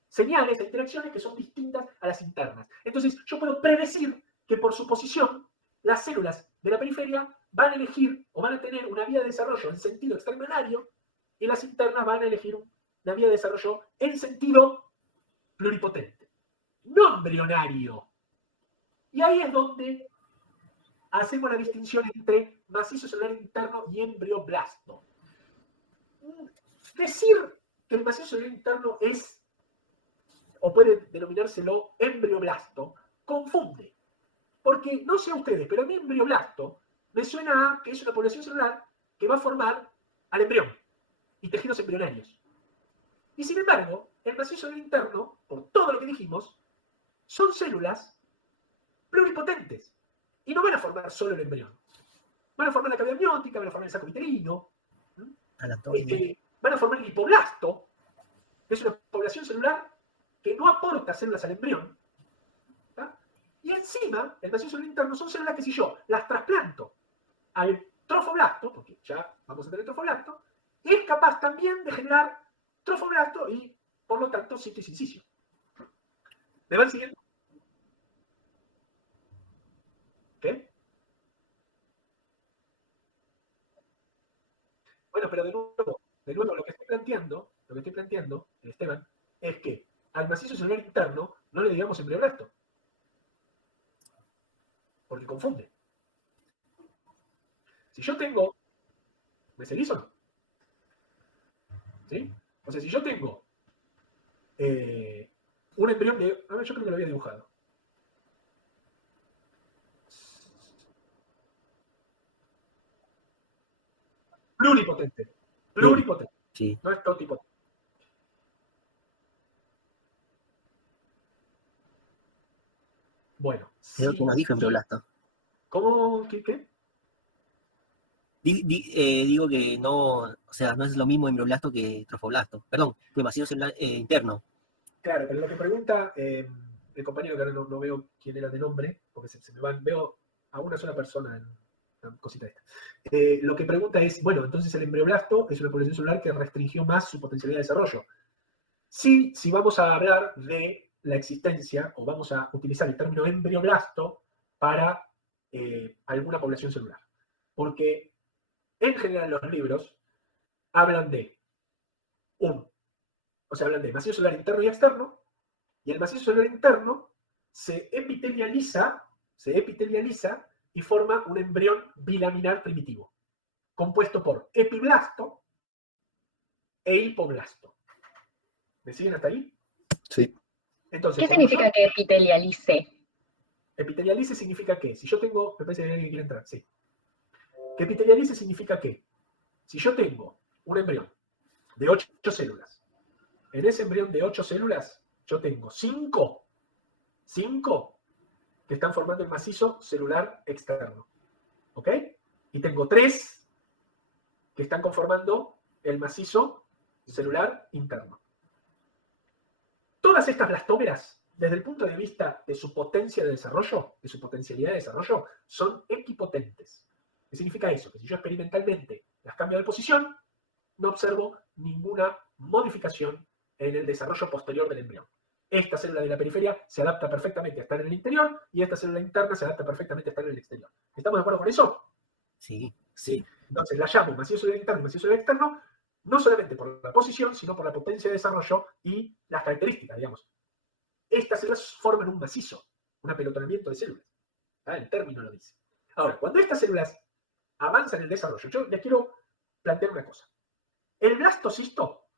Señales de interacciones que son distintas a las internas. Entonces, yo puedo predecir que por su posición, las células de la periferia van a elegir o van a tener una vía de desarrollo en sentido extraembrionario y las internas van a elegir una vía de desarrollo en sentido pluripotente, no embrionario. Y ahí es donde hacemos la distinción entre macizo celular interno y embrioblasto. Decir que el macizo celular interno es, o puede denominárselo embrioblasto, confunde. Porque, no sé a ustedes, pero a mí embrioblasto me suena a que es una población celular que va a formar al embrión y tejidos embrionarios. Y sin embargo, el macizo celular interno, por todo lo que dijimos, son células pluripotentes. Y no van a formar solo el embrión. Van a formar la cavidad amniótica, van a formar el saco vitelino, van a formar el hipoblasto, que es una población celular que no aporta células al embrión. ¿Tá? Y encima, el macizo celular interno son células que si yo las trasplanto al trofoblasto, porque ya vamos a tener trofoblasto, es capaz también de generar trofoblasto y, por lo tanto, cito y sincicio. ¿Me van siguiendo? ¿Qué? Bueno, pero de nuevo, lo que estoy planteando, Esteban, es que al macizo celular interno no le digamos embrioblasto, porque confunde. Si yo tengo, ¿me seguís o no? ¿Sí? O sea, si yo tengo un embrión de, a ver, yo creo que lo había dibujado. Pluripotente. Pluripotente. Sí. No es totipotente. Bueno, Creo que más dijo embrioblasto. ¿Cómo? ¿Qué? Digo que no, o sea, no es lo mismo embrioblasto que trofoblasto. Perdón, que macizo celular interno. Claro, pero lo que pregunta el compañero, que ahora no veo quién era de nombre, porque se me van, veo a una sola persona en la cosita esta. Lo que pregunta es, bueno, entonces el embrioblasto es una población celular que restringió más su potencialidad de desarrollo. Sí, si vamos a hablar de la existencia, o vamos a utilizar el término embrioblasto para alguna población celular. Porque en general los libros hablan de hablan de macizo celular interno y externo, y el macizo celular interno se epitelializa y forma un embrión bilaminar primitivo, compuesto por epiblasto e hipoblasto. ¿Me siguen hasta ahí? Sí. Entonces, ¿Qué significa que epitelialice? Epitelialice significa que, si yo tengo, me parece que alguien quiere entrar, sí. Que epitelialice significa que, si yo tengo un embrión de 8 células, en ese embrión de 8 células, yo tengo 5 que están formando el macizo celular externo. ¿Ok? Y tengo 3 que están conformando el macizo celular interno. Todas estas blastómeras, desde el punto de vista de su potencia de desarrollo, de su potencialidad de desarrollo, son equipotentes. ¿Qué significa eso? Que si yo experimentalmente las cambio de posición, no observo ninguna modificación en el desarrollo posterior del embrión. Esta célula de la periferia se adapta perfectamente a estar en el interior y esta célula interna se adapta perfectamente a estar en el exterior. ¿Estamos de acuerdo con eso? Sí. Entonces la llamo macizo celular interno y macizo celular externo, no solamente por la posición, sino por la potencia de desarrollo y las características, digamos. Estas células forman un macizo, un apelotonamiento de células. El término lo dice. Ahora, cuando estas células avanzan en el desarrollo, yo les quiero plantear una cosa. El blastocisto,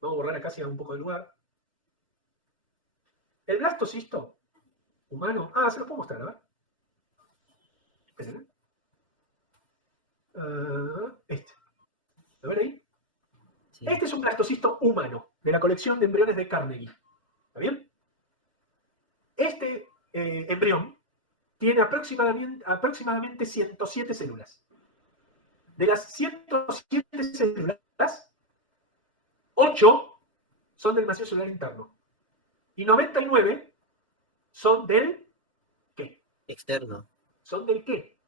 vamos a borrar acá si hago un poco de lugar. El blastocisto humano, se lo puedo mostrar, a ver. Esperen. ¿Lo ven ahí? Sí. Este es un blastocisto humano, de la colección de embriones de Carnegie. ¿Está bien? Este embrión tiene aproximadamente 107 células. De las 107 células, 8 son del macizo celular interno. Y 99 son del ¿qué? Externo. ¿Son del qué?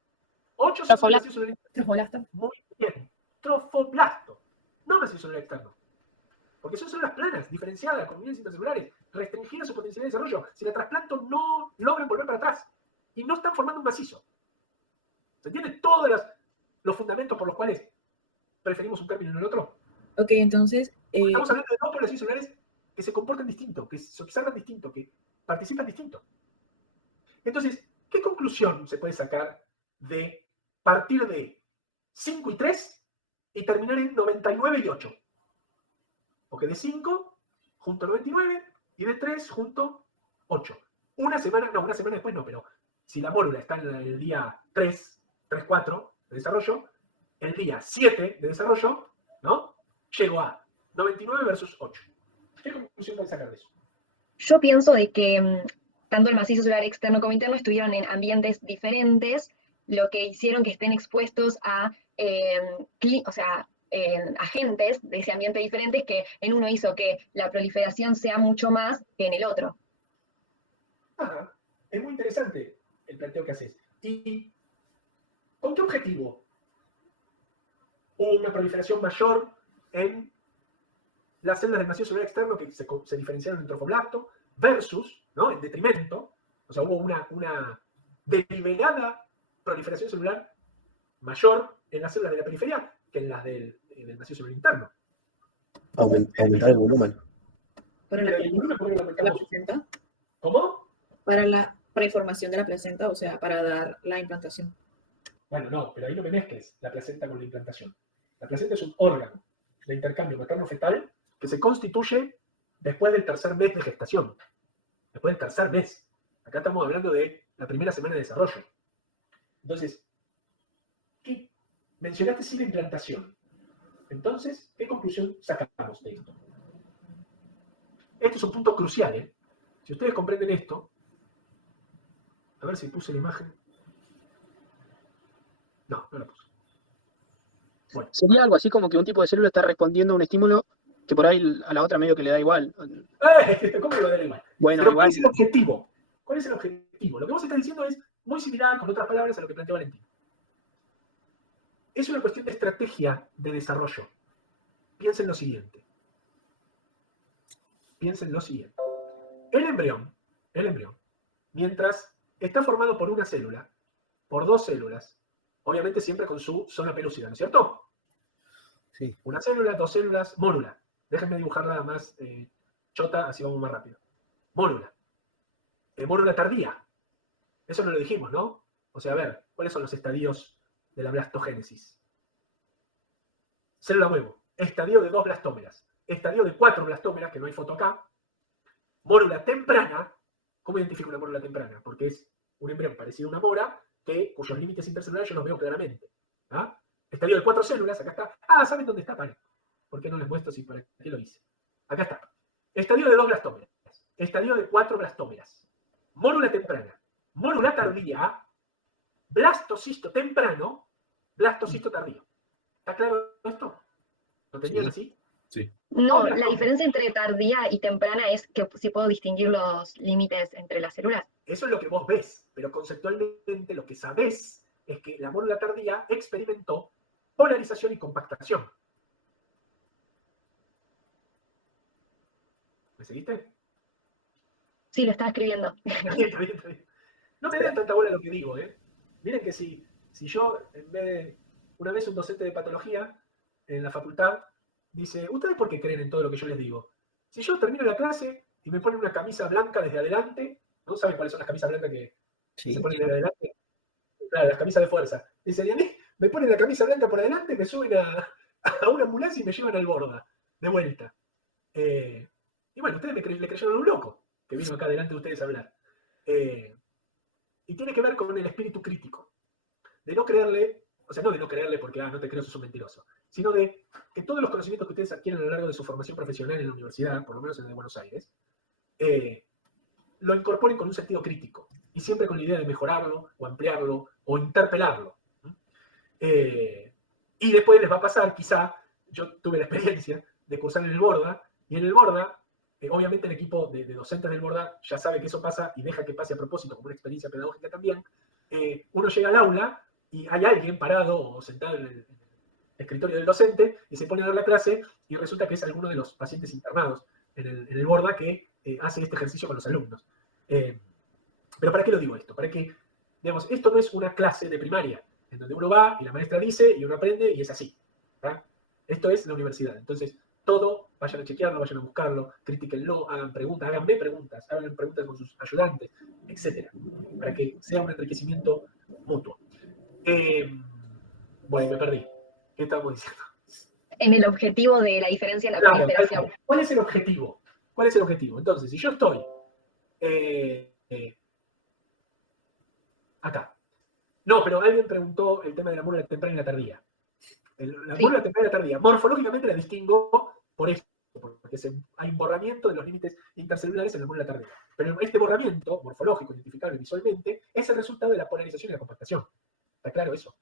8 son del macizo celular interno. Trofoblasto. Muy bien. Trofoblasto. No macizo celular externo. Porque son células planas, diferenciadas, con uniones intracelulares, restringidas su potencialidad de desarrollo. Si la trasplanto, no logran volver para atrás. Y no están formando un macizo. ¿Se entiende? Todos los fundamentos por los cuales preferimos un término en el otro. Ok, entonces, Estamos hablando de dos poblaciones celulares que se comportan distinto, que se observan distinto, que participan distinto. Entonces, ¿qué conclusión se puede sacar de partir de 5 y 3 y terminar en 99 y 8? Porque de 5 junto a 99 y de 3 junto 8. Una semana después no, pero si la mórula está en el día 3, 4 de desarrollo, el día 7 de desarrollo, ¿no? Llego a 99 versus 8. ¿Qué conclusión pueden sacar de eso? Yo pienso de que tanto el macizo celular externo como interno estuvieron en ambientes diferentes, lo que hicieron que estén expuestos a agentes de ese ambiente diferente, que en uno hizo que la proliferación sea mucho más que en el otro. Es muy interesante el planteo que haces. ¿Y con qué objetivo? Hubo una proliferación mayor en las células del macizo celular externo que se diferenciaron en trofoblasto versus, ¿no? En detrimento, o sea, hubo una deliberada proliferación celular mayor en las células de la periferia que en las del macizo celular interno. Aumentar el volumen. para Pero el volumen, ¿por qué lo la aumentamos? placenta, ¿Cómo? para la preformación de la placenta, o sea, para dar la implantación. Bueno, no, pero ahí no me mezcles la placenta con la implantación. La placenta es un órgano de intercambio materno-fetal que se constituye después del tercer mes de gestación. Después del tercer mes. Acá estamos hablando de la primera semana de desarrollo. Entonces, ¿qué Mencionaste sí la implantación. Entonces, ¿qué conclusión sacamos de esto? Esto es un punto crucial, ¿eh? Si ustedes comprenden esto, a ver si puse la imagen. No, no la puse. Bueno. Sería algo así como que un tipo de célula está respondiendo a un estímulo que por ahí a la otra medio que le da igual. ¿Cómo le va a dar igual? Bueno, Pero igual. ¿cuál es el objetivo? ¿Cuál es el objetivo? Lo que vos estás diciendo es muy similar, con otras palabras, a lo que planteó Valentín. Es una cuestión de estrategia de desarrollo. Piensen lo siguiente. Piensen lo siguiente. El embrión, mientras está formado por una célula, por dos células, obviamente siempre con su zona pelúcida, ¿no es cierto? Sí. Una célula, dos células, mórula. Déjenme dibujarla más chota, así vamos más rápido. Mórula. Mórula tardía. Eso no lo dijimos, ¿no? O sea, a ver, ¿cuáles son los estadios de la blastogénesis? Célula huevo. Estadio de 2 blastómeras. Estadio de 4 blastómeras, que no hay foto acá. Mórula temprana. ¿Cómo identifico una mórula temprana? Porque es un embrión parecido a una mora, cuyos límites intercelulares yo los veo claramente. ¿Ah? Estadio de 4 células, acá está. Ah, ¿saben dónde está? Vale. ¿Por qué no les muestro si para qué lo hice? Acá está. Estadio de 2 blastómeras. Estadio de 4 blastómeras. Mórula temprana. Mórula tardía. Blastocisto temprano. Blastocisto tardío. ¿Está claro esto? ¿Lo tenían así? Sí. No, la diferencia entre tardía y temprana es que si puedo distinguir los límites entre las células. Eso es lo que vos ves, pero conceptualmente lo que sabés es que la mórula tardía experimentó polarización y compactación. ¿Me seguiste? Sí, lo estaba escribiendo. Está bien. No me den tanta bola lo que digo, ¿eh? Miren que si yo, en vez de... Una vez un docente de patología en la facultad dice, ¿ustedes por qué creen en todo lo que yo les digo? Si yo termino la clase y me ponen una camisa blanca desde adelante, ¿no saben cuáles son las camisas blancas que se ponen desde adelante? Claro, las camisas de fuerza. Dice, y a mí me ponen la camisa blanca por adelante, me suben a una ambulancia y me llevan al Borda, de vuelta. Y bueno, ustedes le creyeron a un loco que vino acá delante de ustedes a hablar. Y tiene que ver con el espíritu crítico. De no creerle, o sea, no de no creerle porque, no te creo, sos un mentiroso, sino de que todos los conocimientos que ustedes adquieren a lo largo de su formación profesional en la universidad, por lo menos en el de Buenos Aires, lo incorporen con un sentido crítico. Y siempre con la idea de mejorarlo, o ampliarlo, o interpelarlo. Y después les va a pasar, quizá, yo tuve la experiencia de cursar en el Borda, y en el Borda, obviamente el equipo de docentes del Borda ya sabe que eso pasa y deja que pase a propósito como una experiencia pedagógica también. Uno llega al aula y hay alguien parado o sentado en el escritorio del docente y se pone a dar la clase y resulta que es alguno de los pacientes internados en el Borda que hace este ejercicio con los alumnos. Pero ¿para qué lo digo esto? Para que, digamos, esto no es una clase de primaria en donde uno va y la maestra dice y uno aprende y es así. ¿Verdad? Esto es la universidad. Entonces, todo, vayan a chequearlo, vayan a buscarlo, critíquenlo, hagan preguntas, háganme preguntas, hagan preguntas con sus ayudantes, etc. Para que sea un enriquecimiento mutuo. Bueno, me perdí. ¿Qué estábamos diciendo? En el objetivo de la diferencia en la Claro, proliferación. ¿cuál es el objetivo? ¿Cuál es el objetivo? Entonces, si yo estoy acá. No, pero alguien preguntó el tema de la mórula temprana y la tardía. La mórula temprana y la tardía. Morfológicamente la distingo por esto, porque hay un borramiento de los límites intercelulares en la mórula tardía. Pero este borramiento, morfológico, identificable visualmente, es el resultado de la polarización y la compactación. ¿Está claro eso?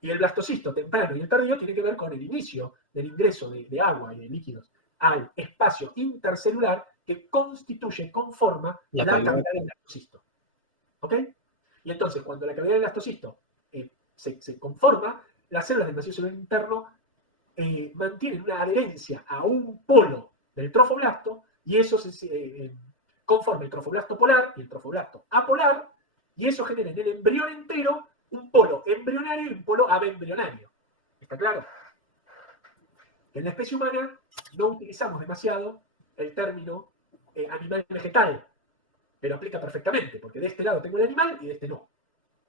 Y el blastocisto temprano y el tardío tiene que ver con el inicio del ingreso de agua y de líquidos al espacio intercelular que constituye, conforma la cavidad del blastocisto. ¿Ok? Y entonces, cuando la cavidad del blastocisto se conforma, las células del vacío celular interno mantienen una adherencia a un polo del trofoblasto y eso conforma el trofoblasto polar y el trofoblasto apolar y eso genera en el embrión entero un polo embrionario y un polo abembrionario. ¿Está claro? En la especie humana no utilizamos demasiado el término animal vegetal, pero aplica perfectamente, porque de este lado tengo el animal y de este no.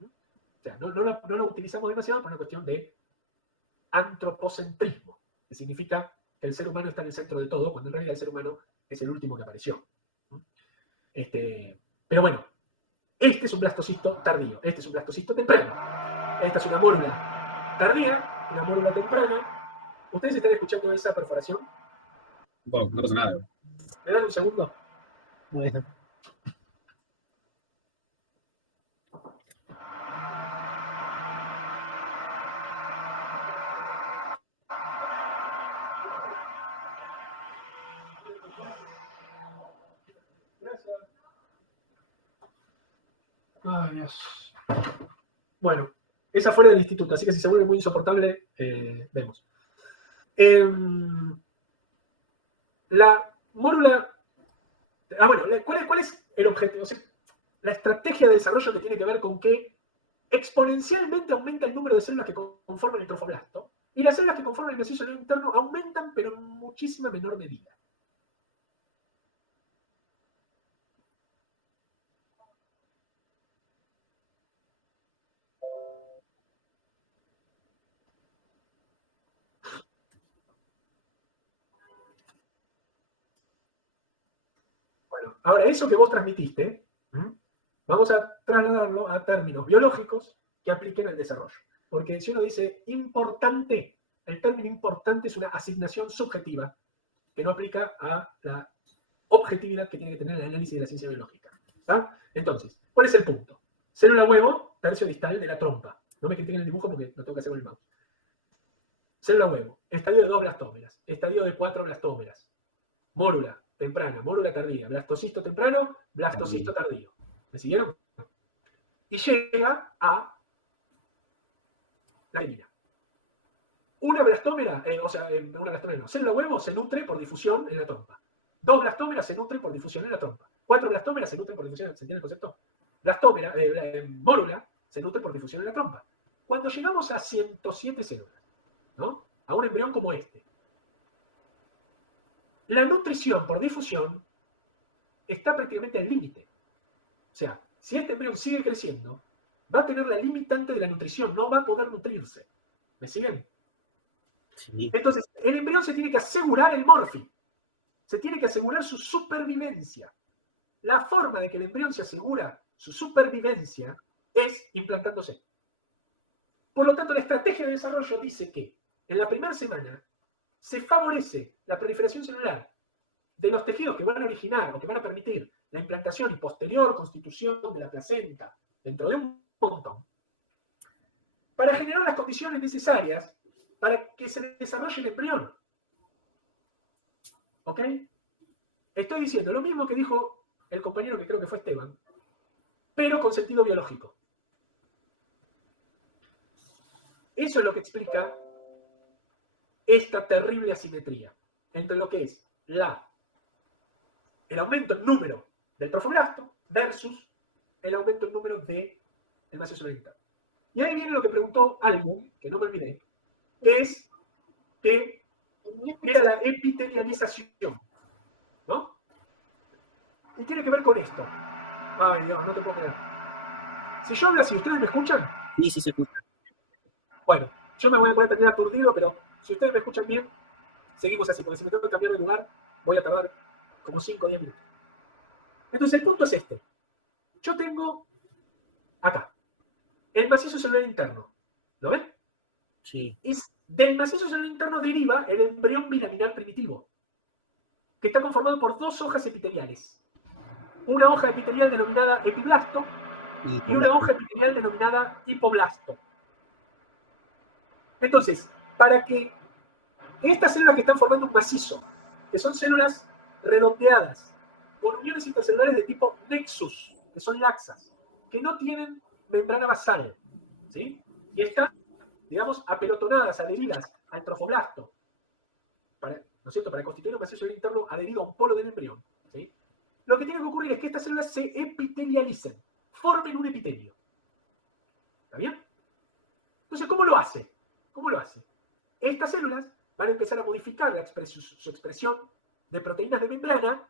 O sea, no lo utilizamos demasiado por una cuestión de antropocentrismo, que significa que el ser humano está en el centro de todo, cuando en realidad el ser humano es el último que apareció. Pero bueno, este es un blastocisto tardío, este es un blastocisto temprano, esta es una mórula tardía, una mórula temprana. ¿Ustedes están escuchando esa perforación? Bueno, no pasa nada. ¿Me dan un segundo? Bueno. Gracias. Ay, Dios. Bueno, esa fuera del instituto, así que si se vuelve muy insoportable, vemos. La mórula... bueno, ¿cuál es el objetivo? O sea, la estrategia de desarrollo que tiene que ver con que exponencialmente aumenta el número de células que conforman el trofoblasto, y las células que conforman el macizo celular interno aumentan, pero en muchísima menor medida. Bueno, ahora eso que vos transmitiste, vamos a trasladarlo a términos biológicos que apliquen al desarrollo. Porque si uno dice importante, el término importante es una asignación subjetiva que no aplica a la objetividad que tiene que tener el análisis de la ciencia biológica. ¿Está? Entonces, ¿cuál es el punto? Célula huevo, tercio distal de la trompa. No me critiquen el dibujo porque lo tengo que hacer con el mouse. Célula huevo, estadio de 2 blastómeras, estadio de 4 blastómeras, mórula temprana, mórula tardía, blastocisto temprano, blastocisto tardío. ¿Me siguieron? Y llega a la semilla. Una blastómera, una blastómera no, célula huevo se nutre por difusión en la trompa. 2 blastómeras se nutren por difusión en la trompa. 4 blastómeras se nutren por difusión, ¿se entiende el concepto? Blastómera, mórula se nutre por difusión en la trompa. Cuando llegamos a 107 células, ¿no? A un embrión como este, la nutrición por difusión está prácticamente al límite. O sea, si este embrión sigue creciendo, va a tener la limitante de la nutrición, no va a poder nutrirse. ¿Me siguen? Sí. Entonces, el embrión se tiene que asegurar el morfi. Se tiene que asegurar su supervivencia. La forma de que el embrión se asegura su supervivencia es implantándose. Por lo tanto, la estrategia de desarrollo dice que en la primera semana se favorece la proliferación celular de los tejidos que van a originar o que van a permitir la implantación y posterior constitución de la placenta dentro de un montón, para generar las condiciones necesarias para que se desarrolle el embrión. ¿Ok? Estoy diciendo lo mismo que dijo el compañero que creo que fue Esteban, pero con sentido biológico. Eso es lo que explica esta terrible asimetría entre lo que es el aumento en número del trofoblasto versus el aumento en número del macizo celular interno. Y ahí viene lo que preguntó Album, que no me olvidé, que es que era la epitelialización, ¿no? Y tiene que ver con esto. Ay, Dios, no te puedo creer. Si yo hablo así, ¿ustedes me escuchan? Sí, sí se escucha. Bueno, yo me voy a poner también aturdido, pero si ustedes me escuchan bien, seguimos así, porque si me tengo que cambiar de lugar, voy a tardar como 5 o 10 minutos. Entonces, el punto es este. Yo tengo acá el macizo celular interno. ¿Lo ven? Sí. Y del macizo celular interno deriva el embrión bilaminar primitivo, que está conformado por 2 hojas epiteliales. Una hoja epitelial denominada epiblasto y una hoja epitelial denominada hipoblasto. Entonces, para que estas células que están formando un macizo, que son células redondeadas, con uniones intercelulares de tipo nexus, que son laxas, que no tienen membrana basal, ¿sí? Y están, digamos, apelotonadas, adheridas al trofoblasto, ¿no es cierto?, para constituir un macizo celular interno adherido a un polo del embrión, ¿sí? Lo que tiene que ocurrir es que estas células se epitelialicen, formen un epitelio. ¿Está bien? Entonces, ¿cómo lo hace? ¿Cómo lo hace? Estas células van a empezar a modificar su expresión de proteínas de membrana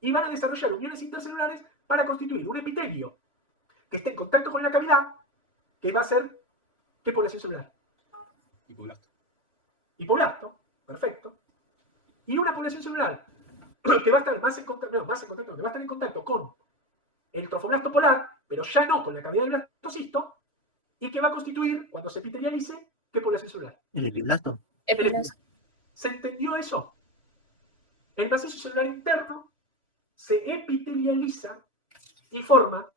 y van a desarrollar uniones intercelulares para constituir un epitelio que esté en contacto con la cavidad, que va a ser, ¿qué población celular? Hipoblasto. Hipoblasto, perfecto. Y una población celular que va a estar más en contacto, que va a estar en contacto con el trofoblasto polar, pero ya no con la cavidad del blastocisto, y que va a constituir, cuando se epitelialice, ¿Qué población celular? El epiblasto. El epiblasto. ¿Se entendió eso? El macizo celular interno se epitelializa y forma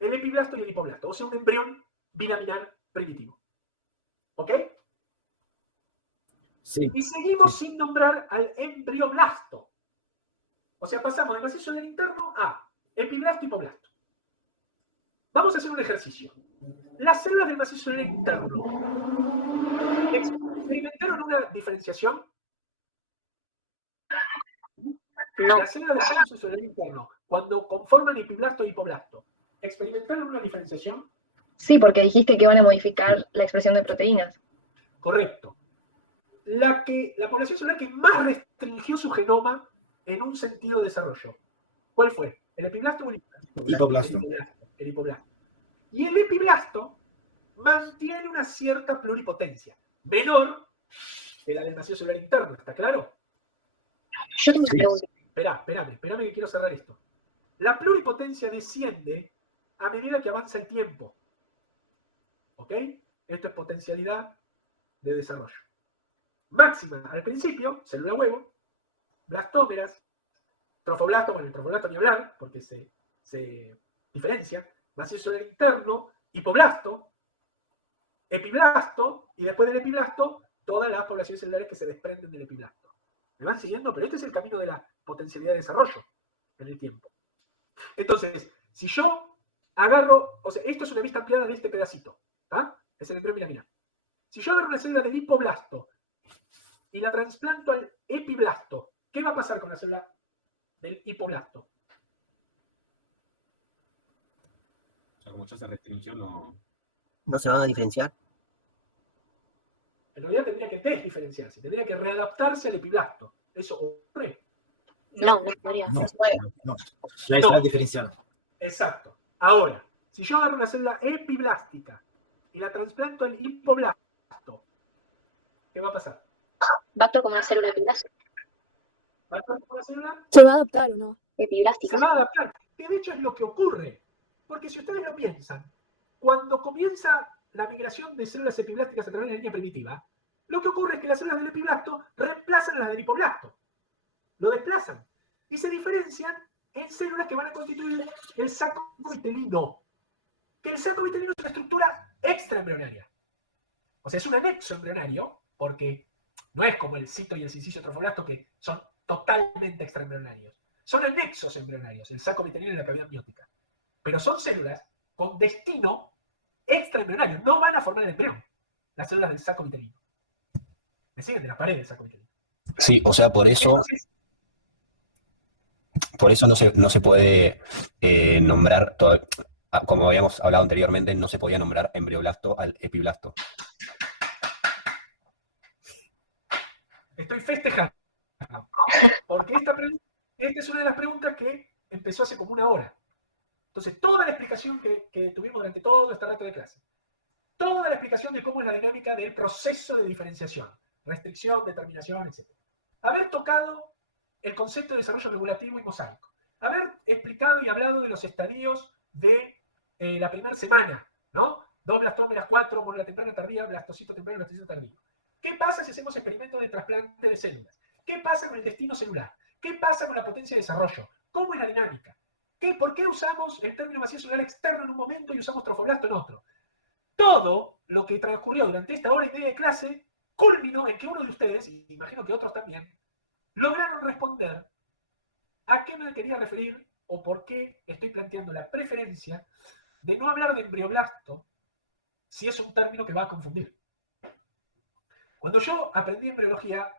el epiblasto y el hipoblasto, o sea, un embrión bilaminar primitivo. ¿Ok? Sí. Y seguimos sin nombrar al embrioblasto. O sea, pasamos del macizo celular interno a epiblasto y hipoblasto. Vamos a hacer un ejercicio. Las células del macizo celular interno experimentaron una diferenciación. No. Las células del macizo celular interno, cuando conforman epiblasto e hipoblasto, ¿experimentaron una diferenciación? Sí, porque dijiste que van a modificar la expresión de proteínas. Correcto. La población celular que más restringió su genoma en un sentido de desarrollo. ¿Cuál fue? ¿El epiblasto o el Hipoblasto. El hipoblasto. Y el epiblasto mantiene una cierta pluripotencia, menor que la del macizo celular interno, ¿está claro? Yo tengo una pregunta. Espérame que quiero cerrar esto. La pluripotencia desciende a medida que avanza el tiempo. ¿Ok? Esto es potencialidad de desarrollo. Máxima al principio, célula huevo, blastómeras, trofoblasto, bueno, el trofoblasto ni hablar, porque se diferencia, macizo celular interno, hipoblasto, epiblasto, y después del epiblasto, todas las poblaciones celulares que se desprenden del epiblasto. ¿Me van siguiendo? Pero este es el camino de la potencialidad de desarrollo en el tiempo. Entonces, si yo agarro, o sea, esto es una vista ampliada de este pedacito, ¿ah? Es el embrión bilaminar. Si yo agarro una célula del hipoblasto y la trasplanto al epiblasto, ¿qué va a pasar con la célula del hipoblasto? O sea, como ya se restringió, no. ¿No se van a diferenciar? En realidad tendría que desdiferenciarse, tendría que readaptarse al epiblasto. ¿Eso ocurre? No, no podría. No, puede. no. Ya está diferenciado. Exacto. Ahora, si yo agarro una célula epiblástica y la trasplanto al hipoblasto, ¿qué va a pasar? Va a actuar como una célula epiblástica. ¿Va a actuar como una célula? ¿Se va a adaptar o no? Epiblástica. Se va a adaptar. Que de hecho es lo que ocurre. Porque si ustedes lo piensan, cuando comienza la migración de células epiblásticas a través de la línea primitiva, lo que ocurre es que las células del epiblasto reemplazan a las del hipoblasto. Lo desplazan. Y se diferencian en células que van a constituir el saco vitelino. Que el saco vitelino es una estructura extraembrionaria. O sea, es un anexo embrionario, porque no es como el cito y el sincicio trofoblasto, que son totalmente extraembrionarios. Son anexos embrionarios, el saco vitelino y la cavidad amniótica. Pero son células con destino extraembrionario. No van a formar el embrión, las células del saco vitelino. ¿Me siguen? De la pared del saco vitelino. Sí, o sea, por eso no se puede nombrar, como habíamos hablado anteriormente, no se podía nombrar embrioblasto al epiblasto. Estoy festejando. Porque esta es una de las preguntas que empezó hace como una hora. Entonces, toda la explicación que tuvimos durante todo este rato de clase, toda la explicación de cómo es la dinámica del proceso de diferenciación, restricción, determinación, etc. Haber tocado el concepto de desarrollo regulativo y mosaico. Haber explicado y hablado de los estadios de la primera semana, ¿no? 2 blastómeras, 4, molécula temprana tardía, blastocito temprano, blastocito tardío. ¿Qué pasa si hacemos experimentos de trasplante de células? ¿Qué pasa con el destino celular? ¿Qué pasa con la potencia de desarrollo? ¿Cómo es la dinámica? ¿Por qué usamos el término macizo celular externo en un momento y usamos trofoblasto en otro? Todo lo que transcurrió durante esta hora y media de clase culminó en que uno de ustedes, y imagino que otros también, lograron responder a qué me quería referir o por qué estoy planteando la preferencia de no hablar de embrioblasto si es un término que va a confundir. Cuando yo aprendí embriología,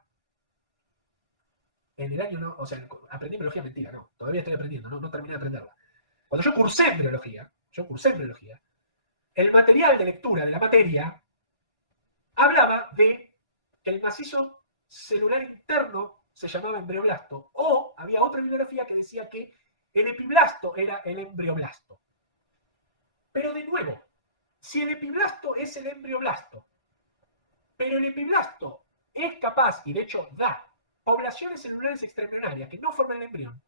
en el año, no, o sea, aprendí embriología mentira, no, todavía estoy aprendiendo, no terminé de aprenderla. Cuando yo cursé embriología, el material de lectura de la materia hablaba de que el macizo celular interno se llamaba embrioblasto, o había otra bibliografía que decía que el epiblasto era el embrioblasto. Pero de nuevo, si el epiblasto es el embrioblasto, pero el epiblasto es capaz, y de hecho da, poblaciones celulares extraembrionarias que no forman el embrión,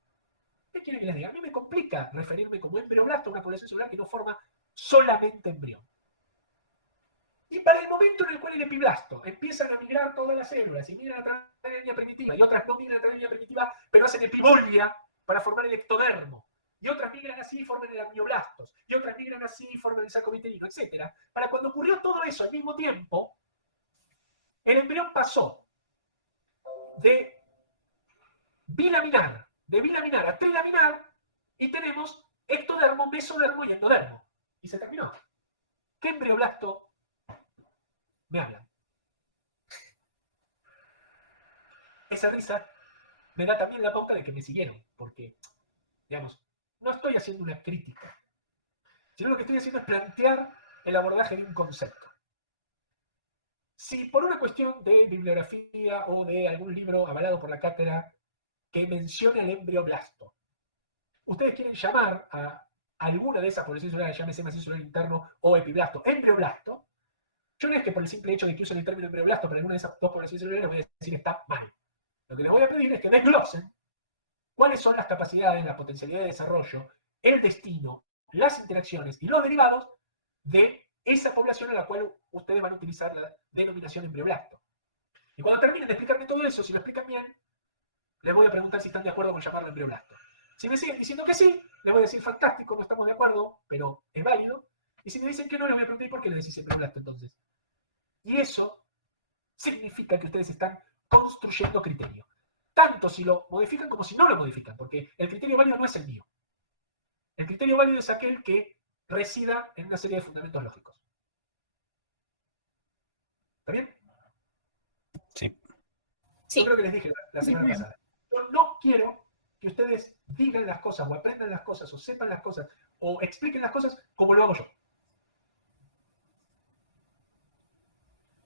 ¿qué quiere que les diga? A mí me complica referirme como embrioblasto a una población celular que no forma solamente embrión. Y para el momento en el cual el epiblasto empiezan a migrar todas las células y migran a través de la línea primitiva, y otras no migran a través de la línea primitiva, pero hacen epibolia para formar el ectodermo, y otras migran así y forman el amnioblastos, y otras migran así y forman el saco vitelino, etc. Para cuando ocurrió todo eso al mismo tiempo, el embrión pasó de bilaminar a trilaminar, y tenemos ectodermo, mesodermo y endodermo. Y se terminó. ¿Qué embrioblasto me hablan? Esa risa me da también la pauta de que me siguieron, porque, digamos, no estoy haciendo una crítica, sino lo que estoy haciendo es plantear el abordaje de un concepto. Si por una cuestión de bibliografía o de algún libro avalado por la cátedra que menciona el embrioblasto, ustedes quieren llamar a alguna de esas poblaciones celulares, llámese macizo celular interno o epiblasto, embrioblasto, yo no es que por el simple hecho de que usen el término embrioblasto para alguna de esas dos poblaciones celulares les voy a decir que está mal. Lo que les voy a pedir es que desglosen cuáles son las capacidades, la potencialidad de desarrollo, el destino, las interacciones y los derivados de esa población a la cual ustedes van a utilizar la denominación embrioblasto. Y cuando terminen de explicarme todo eso, si lo explican bien, les voy a preguntar si están de acuerdo con llamarlo embrioblasto. Si me siguen diciendo que sí, les voy a decir fantástico, no estamos de acuerdo, pero es válido. Y si me dicen que no, les voy a preguntar ¿por qué le decís embrioblasto entonces? Y eso significa que ustedes están construyendo criterio. Tanto si lo modifican como si no lo modifican, porque el criterio válido no es el mío. El criterio válido es aquel que resida en una serie de fundamentos lógicos. ¿Está bien? Sí. Sí. Yo creo que les dije la semana pasada. Yo no quiero que ustedes digan las cosas, o aprendan las cosas, o sepan las cosas, o expliquen las cosas como lo hago yo.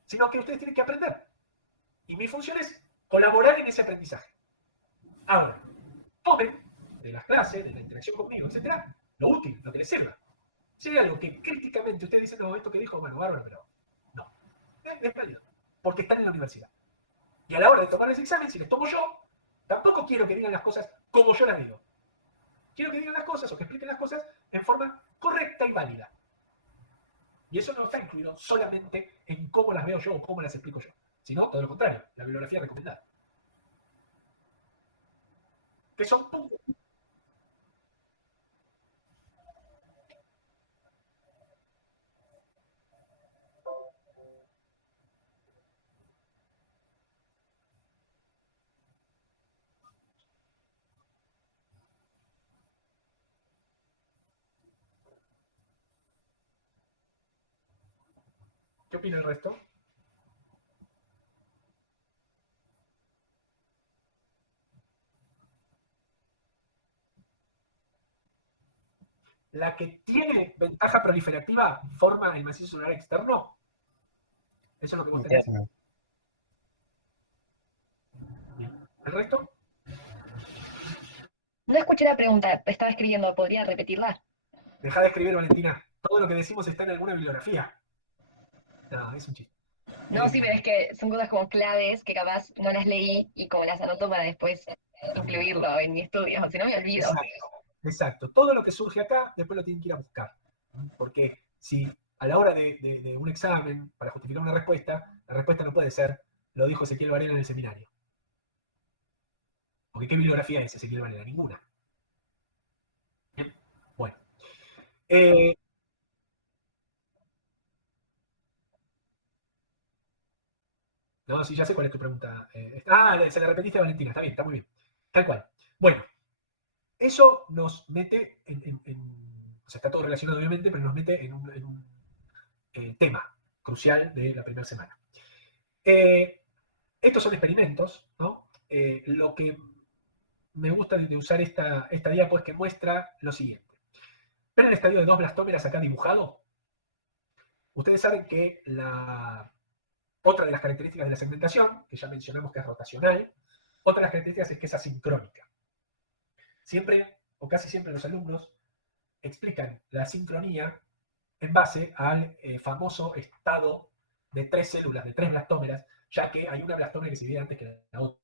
Sino que ustedes tienen que aprender. Y mi función es colaborar en ese aprendizaje. Ahora, tomen de las clases, de la interacción conmigo, etcétera, lo útil, lo que les sirva. Si hay algo que críticamente ustedes dicen, no, esto que dijo, bueno, bárbaro, pero no. Es válido. Porque están en la universidad. Y a la hora de tomarles examen, si les tomo yo, tampoco quiero que digan las cosas como yo las digo. Quiero que digan las cosas o que expliquen las cosas en forma correcta y válida. Y eso no está incluido solamente en cómo las veo yo o cómo las explico yo, sino todo lo contrario, la bibliografía recomendada. Que son puntos. ¿Qué opina el resto? La que tiene ventaja proliferativa forma el macizo celular externo. Eso es lo que vos tenés. ¿El resto? No escuché la pregunta, estaba escribiendo, ¿podría repetirla? Deja de escribir, Valentina. Todo lo que decimos está en alguna bibliografía. No, es un chiste. No, sí, pero es que son cosas como claves que capaz no las leí y como las anoto para después incluirlo en mi estudio, si no me olvido. Exacto. Todo lo que surge acá, después lo tienen que ir a buscar. Porque si a la hora de un examen, para justificar una respuesta, la respuesta no puede ser, lo dijo Ezequiel Varela en el seminario. Porque ¿qué bibliografía es Ezequiel Varela? Ninguna. Bien. Bueno. No, sí, ya sé cuál es tu pregunta. Se la repetiste a Valentina, está bien, está muy bien. Tal cual. Bueno, eso nos mete o sea, está todo relacionado obviamente, pero nos mete en un tema crucial de la primera semana. Estos son experimentos, ¿no? Lo que me gusta de usar esta diapo es que muestra lo siguiente. ¿Ven el estadio de 2 blastómeras acá dibujado? Ustedes saben que otra de las características de la segmentación, que ya mencionamos que es rotacional, otra de las características es que es asincrónica. Siempre, o casi siempre, los alumnos explican la sincronía en base al famoso estado de 3 células, de 3 blastómeras, ya que hay una blastómera que se divide antes que la otra.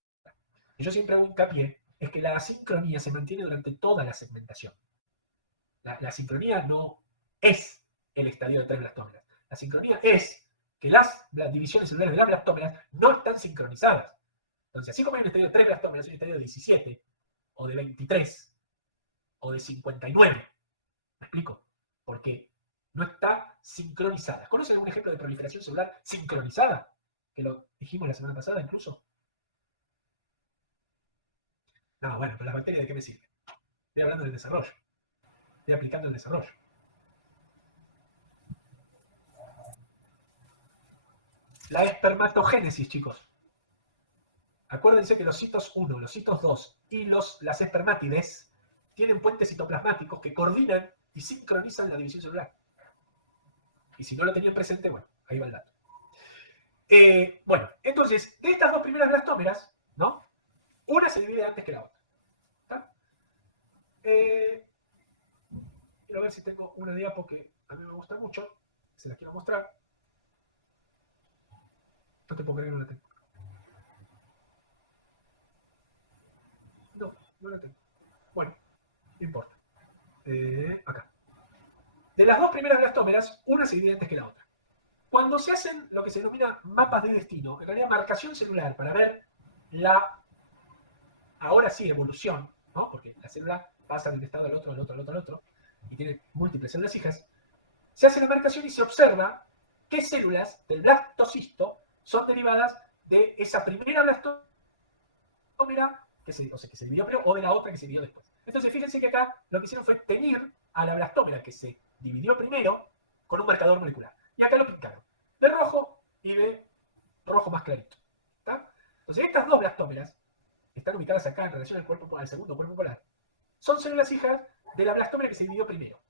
Y yo siempre hago hincapié es que la asincronía se mantiene durante toda la segmentación. La sincronía no es el estadio de 3 blastómeras. La sincronía es que las divisiones celulares de las blastómeras no están sincronizadas. Entonces, así como hay un estadio de 3 blastómeras, hay un estadio de 17, o de 23, o de 59. ¿Me explico? Porque no está sincronizada. ¿Conocen algún ejemplo de proliferación celular sincronizada? Que lo dijimos la semana pasada incluso. No, bueno, pero las bacterias, ¿de qué me sirven? Estoy hablando del desarrollo. Estoy aplicando el desarrollo. La espermatogénesis, chicos. Acuérdense que los citos 1, los citos 2 y las espermátides tienen puentes citoplasmáticos que coordinan y sincronizan la división celular. Y si no lo tenían presente, bueno, ahí va el dato. Bueno, entonces, de estas dos primeras blastómeras, ¿no? Una se divide antes que la otra. ¿Está? Quiero ver si tengo una diapo que a mí me gusta mucho. Se las quiero mostrar. No te puedo creer que no la tengo. No la tengo. Bueno, no importa. Acá. De las dos primeras blastómeras, una se divide antes que la otra. Cuando se hacen lo que se denomina mapas de destino, en realidad marcación celular para ver la, ahora sí, evolución, ¿no? Porque la célula pasa de un estado al otro, al otro, al otro, al otro, y tiene múltiples células hijas, se hace la marcación y se observa qué células del blastocisto son derivadas de esa primera blastómera que se dividió primero o de la otra que se dividió después. Entonces, fíjense que acá lo que hicieron fue teñir a la blastómera que se dividió primero con un marcador molecular. Y acá lo pintaron de rojo y de rojo más clarito. ¿Está? Entonces, estas dos blastómeras están ubicadas acá en relación al segundo cuerpo polar. Son células hijas de la blastómera que se dividió primero.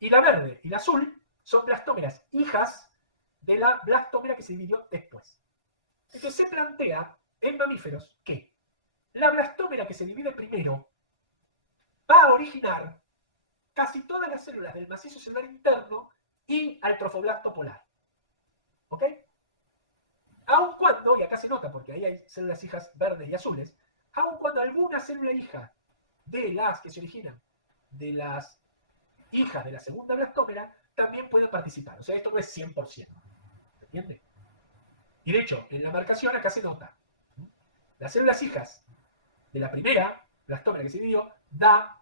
Y la verde y la azul son blastómeras hijas de la blastómera que se dividió después. Entonces se plantea en mamíferos que la blastómera que se divide primero va a originar casi todas las células del macizo celular interno y al trofoblasto polar. ¿Ok? Aun cuando, y acá se nota porque ahí hay células hijas verdes y azules, aun cuando alguna célula hija de las que se originan de las hijas de la segunda blastómera también pueden participar. O sea, esto no es 100%. ¿Se entiende? Y de hecho, en la marcación acá se nota. Las células hijas de la primera blastómera que se dividió da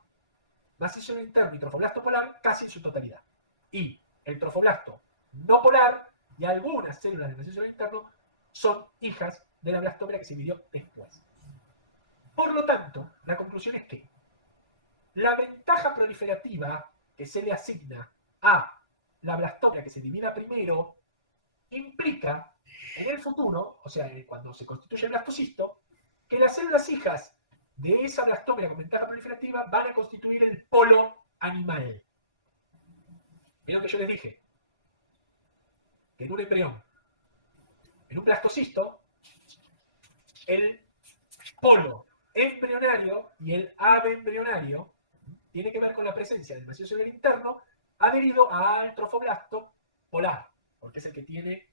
macizo celular interno y trofoblasto polar casi en su totalidad. Y el trofoblasto no polar y algunas células del macizo celular interno son hijas de la blastómera que se dividió después. Por lo tanto, la conclusión es que la ventaja proliferativa que se le asigna a la blastómera que se divida primero implica en el futuro, o sea, cuando se constituye el blastocisto, que las células hijas de esa blastómera con ventaja proliferativa van a constituir el polo animal. ¿Vieron que yo les dije? Que en un embrión, en un blastocisto, el polo embrionario y el abembrionario tiene que ver con la presencia del macizo celular interno adherido al trofoblasto polar, porque es el que tiene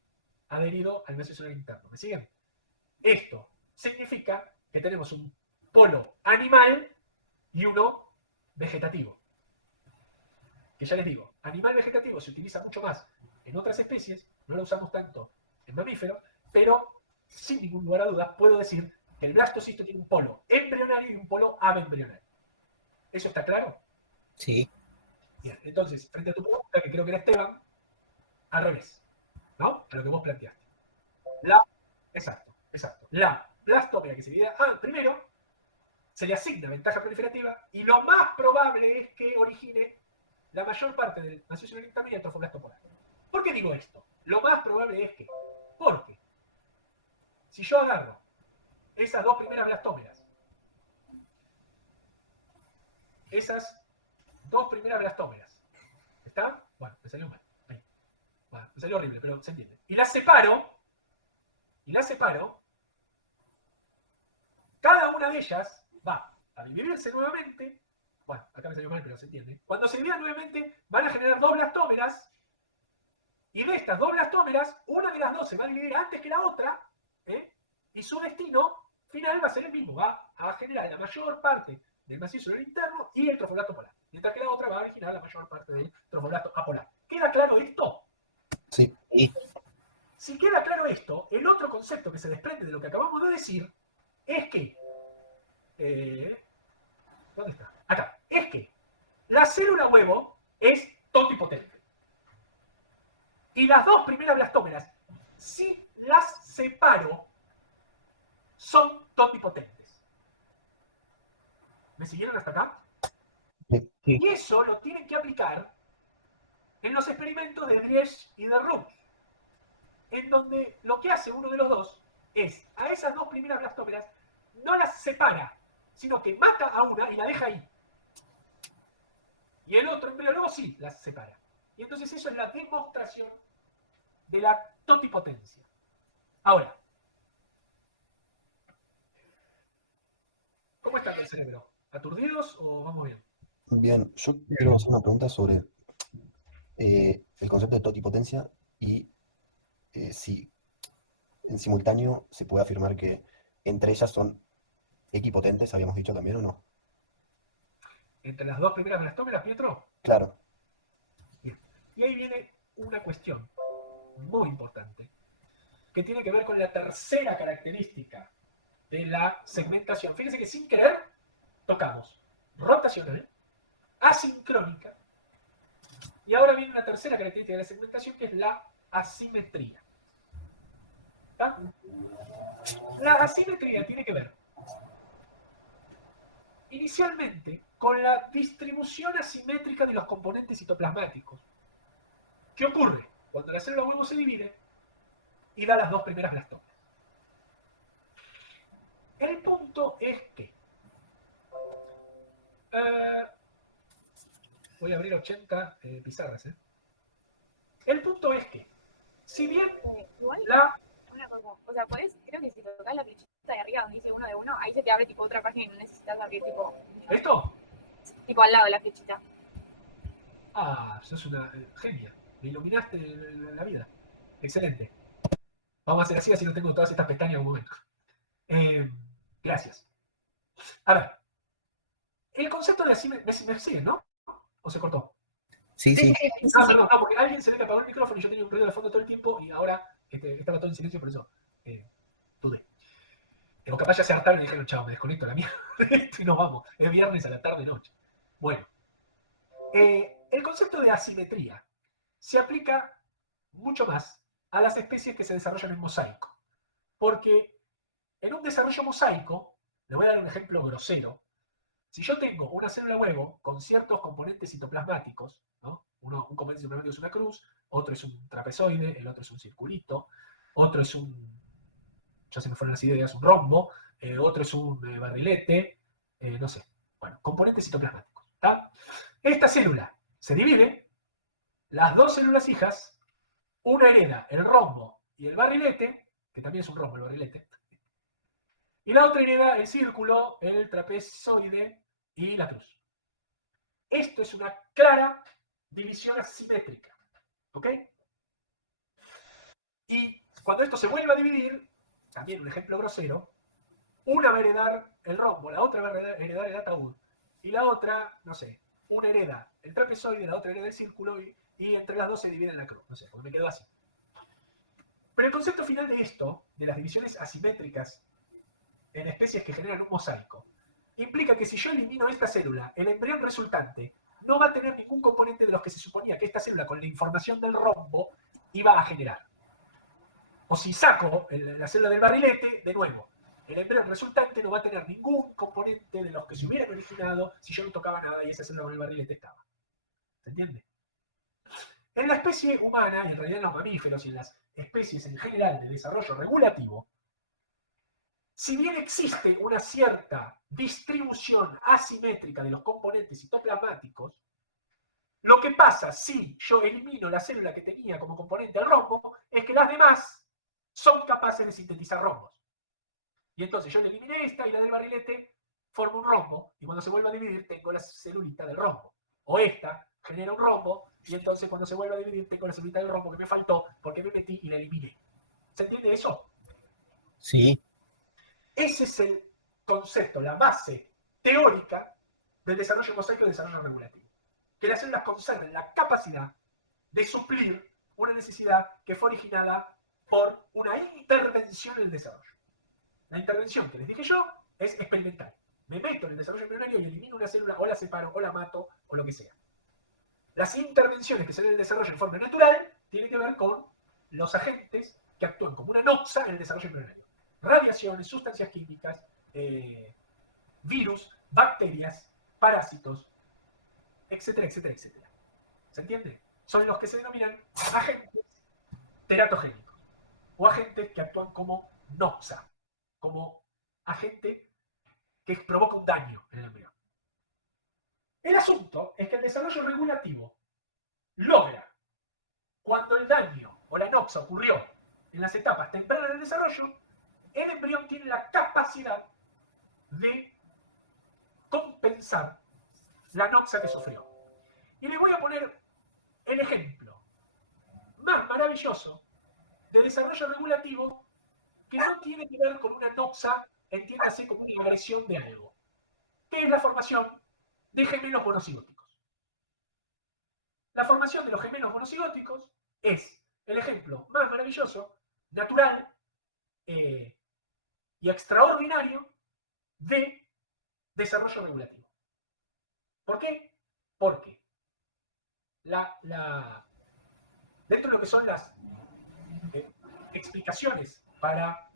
adherido al macizo celular interno. ¿Me siguen? Esto significa que tenemos un polo animal y uno vegetativo. Que ya les digo, animal vegetativo se utiliza mucho más en otras especies, no lo usamos tanto en mamíferos, pero sin ningún lugar a dudas puedo decir que el blastocisto tiene un polo embrionario y un polo abembrionario. ¿Eso está claro? Sí. Bien, entonces, frente a tu pregunta, que creo que era Esteban, al revés, ¿no? A lo que vos planteaste. Exacto. La blastómera que se divide primero se le asigna ventaja proliferativa y lo más probable es que origine la mayor parte del macizo celular interno y el trofoblasto polar. ¿Por qué digo esto? Lo más probable es que, porque si yo agarro esas dos primeras blastómeras, ¿está? Bueno, me salió mal. Ahí. Bueno, me salió horrible, pero se entiende. Y las separo, cada una de ellas va a dividirse nuevamente. Bueno, acá me salió mal, pero se entiende. Cuando se dividan nuevamente, van a generar dos blastómeras. Y de estas dos blastómeras, una de las dos se va a dividir antes que la otra. Y su destino final va a ser el mismo. Va a generar la mayor parte del macizo celular interno y el trofoblasto polar. Mientras que la otra va a originar la mayor parte del trofoblasto apolar. ¿Queda claro esto? Sí. Si queda claro esto, el otro concepto que se desprende de lo que acabamos de decir es que... ¿dónde está? Acá. Es que la célula huevo es totipotente. Y las dos primeras blastómeras, si las separo, son totipotentes. ¿Me siguieron hasta acá? Sí. Y eso lo tienen que aplicar en los experimentos de Driesch y de Roux, en donde lo que hace uno de los dos es, a esas dos primeras blastómeras, no las separa, sino que mata a una y la deja ahí. Y el otro embriólogo sí las separa. Y entonces eso es la demostración de la totipotencia. Ahora, ¿cómo está el cerebro? ¿Aturdidos o vamos bien? Bien, yo quiero hacer una pregunta sobre el concepto de totipotencia y si en simultáneo se puede afirmar que entre ellas son equipotentes, habíamos dicho también, ¿o no? Entre las dos primeras blastómeras, Pietro. Claro. Bien. Y ahí viene una cuestión muy importante, que tiene que ver con la tercera característica de la segmentación. Fíjense que sin querer tocamos rotacional, asincrónica, y ahora viene una tercera característica de la segmentación, que es la asimetría. ¿Está? La asimetría tiene que ver inicialmente con la distribución asimétrica de los componentes citoplasmáticos. ¿Qué ocurre? Cuando la célula huevo se divide y da las dos primeras blastómeras. El punto es que voy a abrir 80 pizarras. El punto es que, si bien Igual, la... una cosa, o sea, creo que si tocas la flechita de arriba donde dice 1 de 1, ahí se te abre tipo otra página y no necesitas abrir tipo... ¿Esto? Tipo al lado de la flechita. Ah, sos una genia. Me iluminaste la vida. Excelente. Vamos a hacer así no tengo todas estas pestañas en un momento. Gracias. A ver. El concepto de asimetría... ¿Me siguen, no? ¿O se cortó? Sí, sí. Ah, perdón, no, porque alguien se ve que apagó el micrófono y yo tenía un ruido de fondo todo el tiempo y ahora estaba todo en silencio, por eso dudé. Pero capaz ya se hartaron y dijeron, chao, me desconecto la mierda de esto y nos vamos. Es viernes a la tarde-noche. Bueno. El concepto de asimetría se aplica mucho más a las especies que se desarrollan en mosaico. Porque en un desarrollo mosaico, le voy a dar un ejemplo grosero. Si yo tengo una célula huevo con ciertos componentes citoplasmáticos, ¿no? Un componente citoplasmático es una cruz, otro es un trapezoide, el otro es un circulito, otro es ya se me fueron las ideas, un rombo, otro es un barrilete, no sé. Bueno, componentes citoplasmáticos. ¿Tá? Esta célula se divide, las dos células hijas, una hereda el rombo y el barrilete, que también es un rombo el barrilete, y la otra hereda el círculo, el trapezoide y la cruz. Esto es una clara división asimétrica. ¿Ok? Y cuando esto se vuelva a dividir, también un ejemplo grosero, una va a heredar el rombo, la otra va a heredar el ataúd, y la otra, no sé, una hereda el trapezoide, la otra hereda el círculo, y entre las dos se dividen la cruz. No sé, porque me quedó así. Pero el concepto final de esto, de las divisiones asimétricas en especies que generan un mosaico, implica que si yo elimino esta célula, el embrión resultante no va a tener ningún componente de los que se suponía que esta célula con la información del rombo iba a generar. O si saco la célula del barrilete, de nuevo, el embrión resultante no va a tener ningún componente de los que se hubieran originado si yo no tocaba nada y esa célula con el barrilete estaba. ¿Se entiende? En la especie humana, y en realidad en los mamíferos y en las especies en general de desarrollo regulativo, si bien existe una cierta distribución asimétrica de los componentes citoplasmáticos, lo que pasa si yo elimino la célula que tenía como componente el rombo es que las demás son capaces de sintetizar rombos. Y entonces yo eliminé esta y la del barrilete forma un rombo, y cuando se vuelva a dividir tengo la celulita del rombo. O esta genera un rombo, y entonces cuando se vuelva a dividir tengo la celulita del rombo que me faltó porque me metí y la eliminé. ¿Se entiende eso? Sí. Ese es el concepto, la base teórica del desarrollo mosaico y del desarrollo regulativo. Que las células conserven la capacidad de suplir una necesidad que fue originada por una intervención en el desarrollo. La intervención que les dije yo es experimental. Me meto en el desarrollo embrionario y elimino una célula, o la separo, o la mato, o lo que sea. Las intervenciones que se dan en el desarrollo en forma natural tienen que ver con los agentes que actúan como una noxa en el desarrollo embrionario. Radiaciones, sustancias químicas, virus, bacterias, parásitos, etcétera, etcétera, etcétera. ¿Se entiende? Son los que se denominan agentes teratogénicos o agentes que actúan como noxa, como agente que provoca un daño en el embrión. El asunto es que el desarrollo regulativo logra, cuando el daño o la noxa ocurrió en las etapas tempranas del desarrollo, el embrión tiene la capacidad de compensar la noxa que sufrió. Y les voy a poner el ejemplo más maravilloso de desarrollo regulativo que no tiene que ver con una noxa, entiéndase como una agresión de algo, que es la formación de gemelos monocigóticos. La formación de los gemelos monocigóticos es el ejemplo más maravilloso, natural y extraordinario de desarrollo regulativo. ¿Por qué? Porque dentro de lo que son las explicaciones para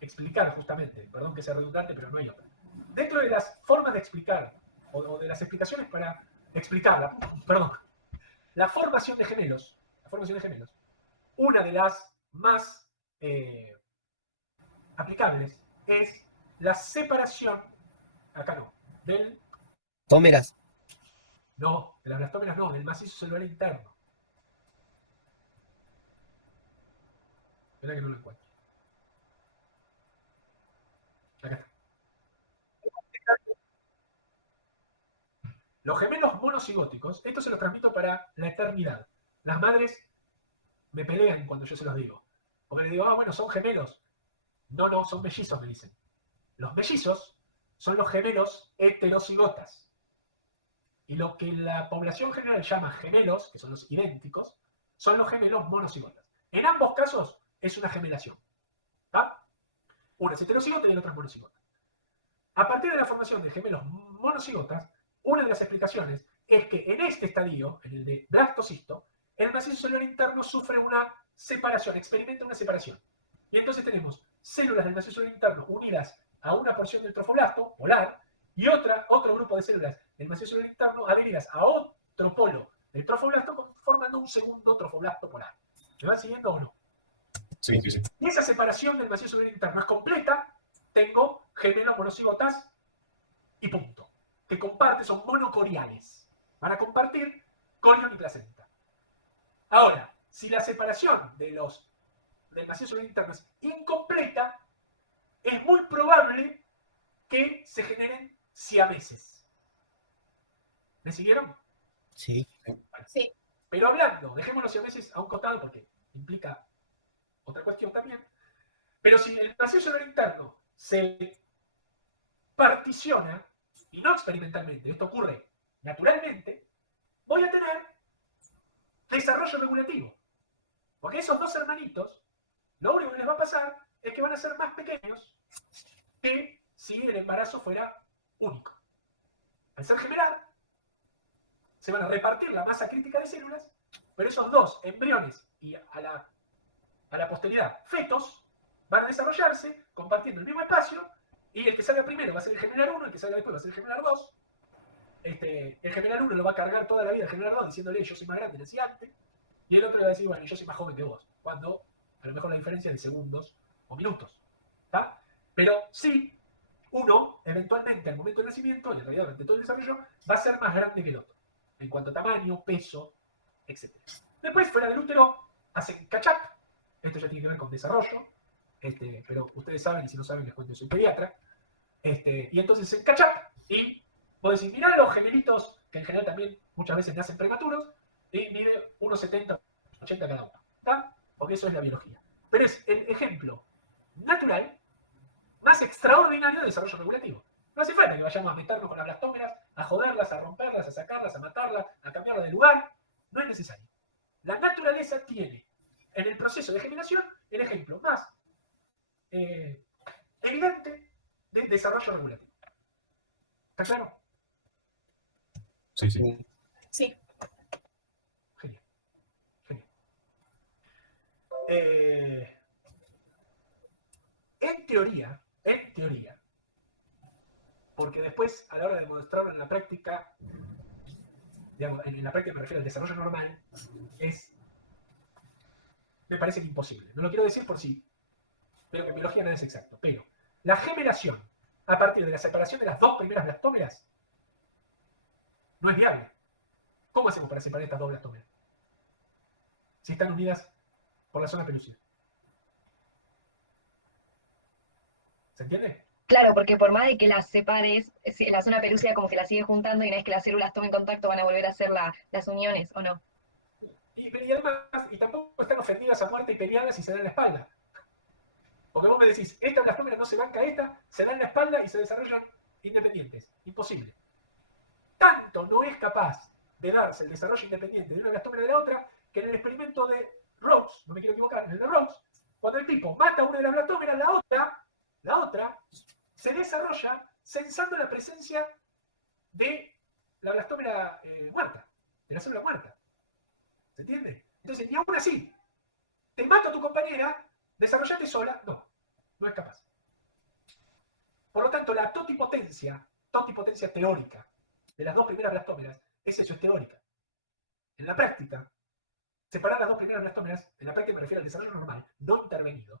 explicar justamente, perdón que sea redundante, pero no hay otra. Dentro de las formas de explicar, o de las explicaciones para explicarla, la formación de gemelos, una de las más aplicables es la separación, acá no, del... Tómeras. No, de las blastómeras no, del macizo celular interno. Espera que no lo encuentro. Acá está. Los gemelos monocigóticos, esto se los transmito para la eternidad. Las madres me pelean cuando yo se los digo. Porque les digo, bueno, son gemelos. No, son mellizos, me dicen. Los mellizos son los gemelos heterocigotas. Y lo que la población general llama gemelos, que son los idénticos, son los gemelos monocigotas. En ambos casos es una gemelación. ¿Tá? Una es heterocigota y la otra es monocigota. A partir de la formación de gemelos monocigotas, una de las explicaciones es que en este estadio, en el de blastocisto, el macizo celular interno sufre una separación, experimenta una separación. Y entonces tenemos células del macizo celular interno unidas a una porción del trofoblasto, polar, y otro grupo de células del macizo celular interno adheridas a otro polo del trofoblasto, formando un segundo trofoblasto polar. ¿Me van siguiendo o no? Sí, sí, sí. Y esa separación del macizo celular interno es completa, tengo gemelos monocigotas y punto. Que comparten, son monocoriales. Van a compartir corión y placenta. Ahora, si la separación del macizo celular interno es incompleta, es muy probable que se generen siameses. ¿Me siguieron? Sí. Sí. Pero hablando, dejemos los siameses a un costado porque implica otra cuestión también. Pero si el macizo celular interno se particiona, y no experimentalmente, esto ocurre naturalmente, voy a tener desarrollo regulativo. Porque esos dos hermanitos, lo único que les va a pasar es que van a ser más pequeños que si el embarazo fuera único. Al ser gemelar, se van a repartir la masa crítica de células, pero esos dos embriones y a la posteridad fetos van a desarrollarse compartiendo el mismo espacio, y el que salga primero va a ser el gemelar 1, el que salga después va a ser el gemelar 2. El gemelar 1 lo va a cargar toda la vida el gemelar 2 diciéndole yo soy más grande, nací antes, y el otro le va a decir, bueno, yo soy más joven que vos, cuando a lo mejor la diferencia es de segundos o minutos. ¿Tá? Pero sí, uno, eventualmente, al momento del nacimiento, y en realidad durante todo el desarrollo, va a ser más grande que el otro, en cuanto a tamaño, peso, etc. Después, fuera del útero, hacen catch-up. Esto ya tiene que ver con desarrollo, pero ustedes saben, y si no saben, les cuento, soy pediatra. Y entonces hacen catch-up, y vos decís, mirá los gemelitos, que en general también muchas veces nacen prematuros, y mide 1,70, 80 cada uno. ¿Tá? Porque eso es la biología. Pero es el ejemplo natural más extraordinario de desarrollo regulativo. No hace falta que vayamos a meternos con las blastómeras, a joderlas, a romperlas, a sacarlas, a matarlas, a cambiarlas de lugar. No es necesario. La naturaleza tiene en el proceso de generación el ejemplo más evidente de desarrollo regulativo. ¿Está claro? Sí, sí. Sí. Genial. Genial. En teoría, porque después a la hora de demostrarlo en la práctica, digamos, en la práctica me refiero al desarrollo normal, me parece que imposible. No lo quiero decir por sí, pero que en biología nada es exacto. Pero la generación a partir de la separación de las dos primeras blastómeras no es viable. ¿Cómo hacemos para separar estas dos blastómeras? Si están unidas por la zona pelúcida. ¿Se entiende? Claro, porque por más de que las separes, la zona pelúcida como que las sigue juntando y una vez que las células tomen contacto van a volver a hacer las uniones, ¿o no? Y además, y tampoco están ofendidas a muerte y peleadas y se dan la espalda. Porque vos me decís, esta blastómera no se banca a esta, se dan la espalda y se desarrollan independientes. Imposible. Tanto no es capaz de darse el desarrollo independiente de una blastómera de la otra, que en el experimento de Rose, no me quiero equivocar, en el de Rose, cuando el tipo mata una de las blastómeras, la otra se desarrolla sensando la presencia de la blastómera muerta, de la célula muerta. ¿Se entiende? Entonces, ni aún así, te mato a tu compañera, desarrollate sola, no es capaz. Por lo tanto, la totipotencia teórica de las dos primeras blastómeras es eso, es teórica. En la práctica, separar las dos primeras blastómeras, en la práctica me refiero al desarrollo normal, no intervenido,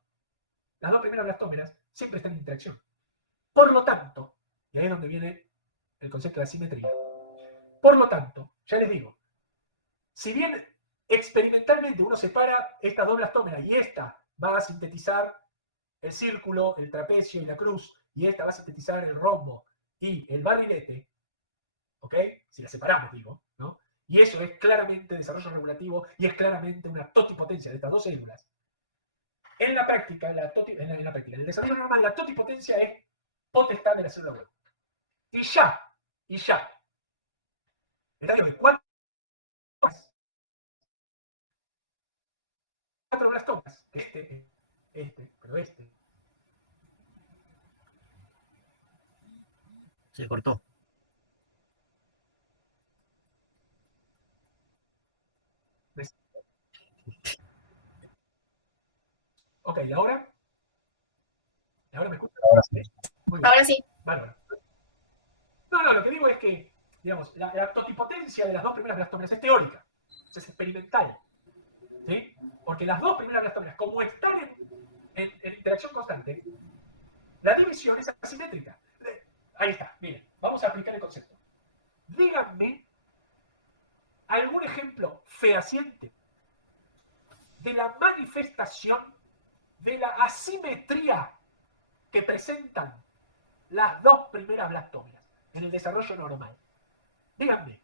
las dos primeras blastómeras siempre están en interacción. Por lo tanto, y ahí es donde viene el concepto de asimetría, por lo tanto, ya les digo, si bien experimentalmente uno separa estas dos blastómeras y esta va a sintetizar el círculo, el trapecio y la cruz, y esta va a sintetizar el rombo y el barrilete, ¿ok? Si las separamos, digo, ¿no? Y eso es claramente desarrollo regulativo y es claramente una totipotencia de estas dos células. En la práctica, en el desarrollo normal, la totipotencia es potestad de la célula huevo. Y ya. El radio de cuatro blastomas, pero este. Se cortó. Ok, ¿y ahora? ¿Y ahora me escuchan? Ahora sí. Muy bien. Ahora sí. Bárbaro. No, lo que digo es que, digamos, la totipotencia de las dos primeras blastómeras es teórica, es experimental. ¿Sí? Porque las dos primeras blastómeras, como están en interacción constante, la división es asimétrica. Ahí está, miren, vamos a aplicar el concepto. Díganme algún ejemplo fehaciente de la manifestación de la asimetría que presentan las dos primeras blastómeras en el desarrollo normal. Díganme,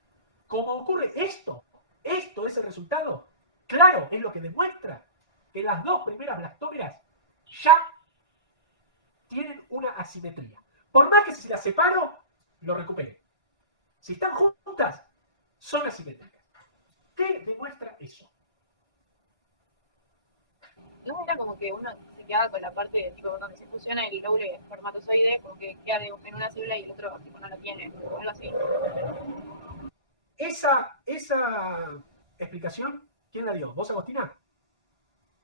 ¿cómo ocurre esto? ¿Esto es el resultado? Claro, es lo que demuestra que las dos primeras blastómeras ya tienen una asimetría. Por más que si las separo, lo recupere. Si están juntas, son asimétricas. ¿Qué demuestra eso? No era como que uno se quedaba con la parte tipo donde se fusiona el doble espermatozoide, como que queda en una célula y el otro tipo no la tiene, o algo así. Esa explicación, ¿quién la dio? ¿Vos, Agostina?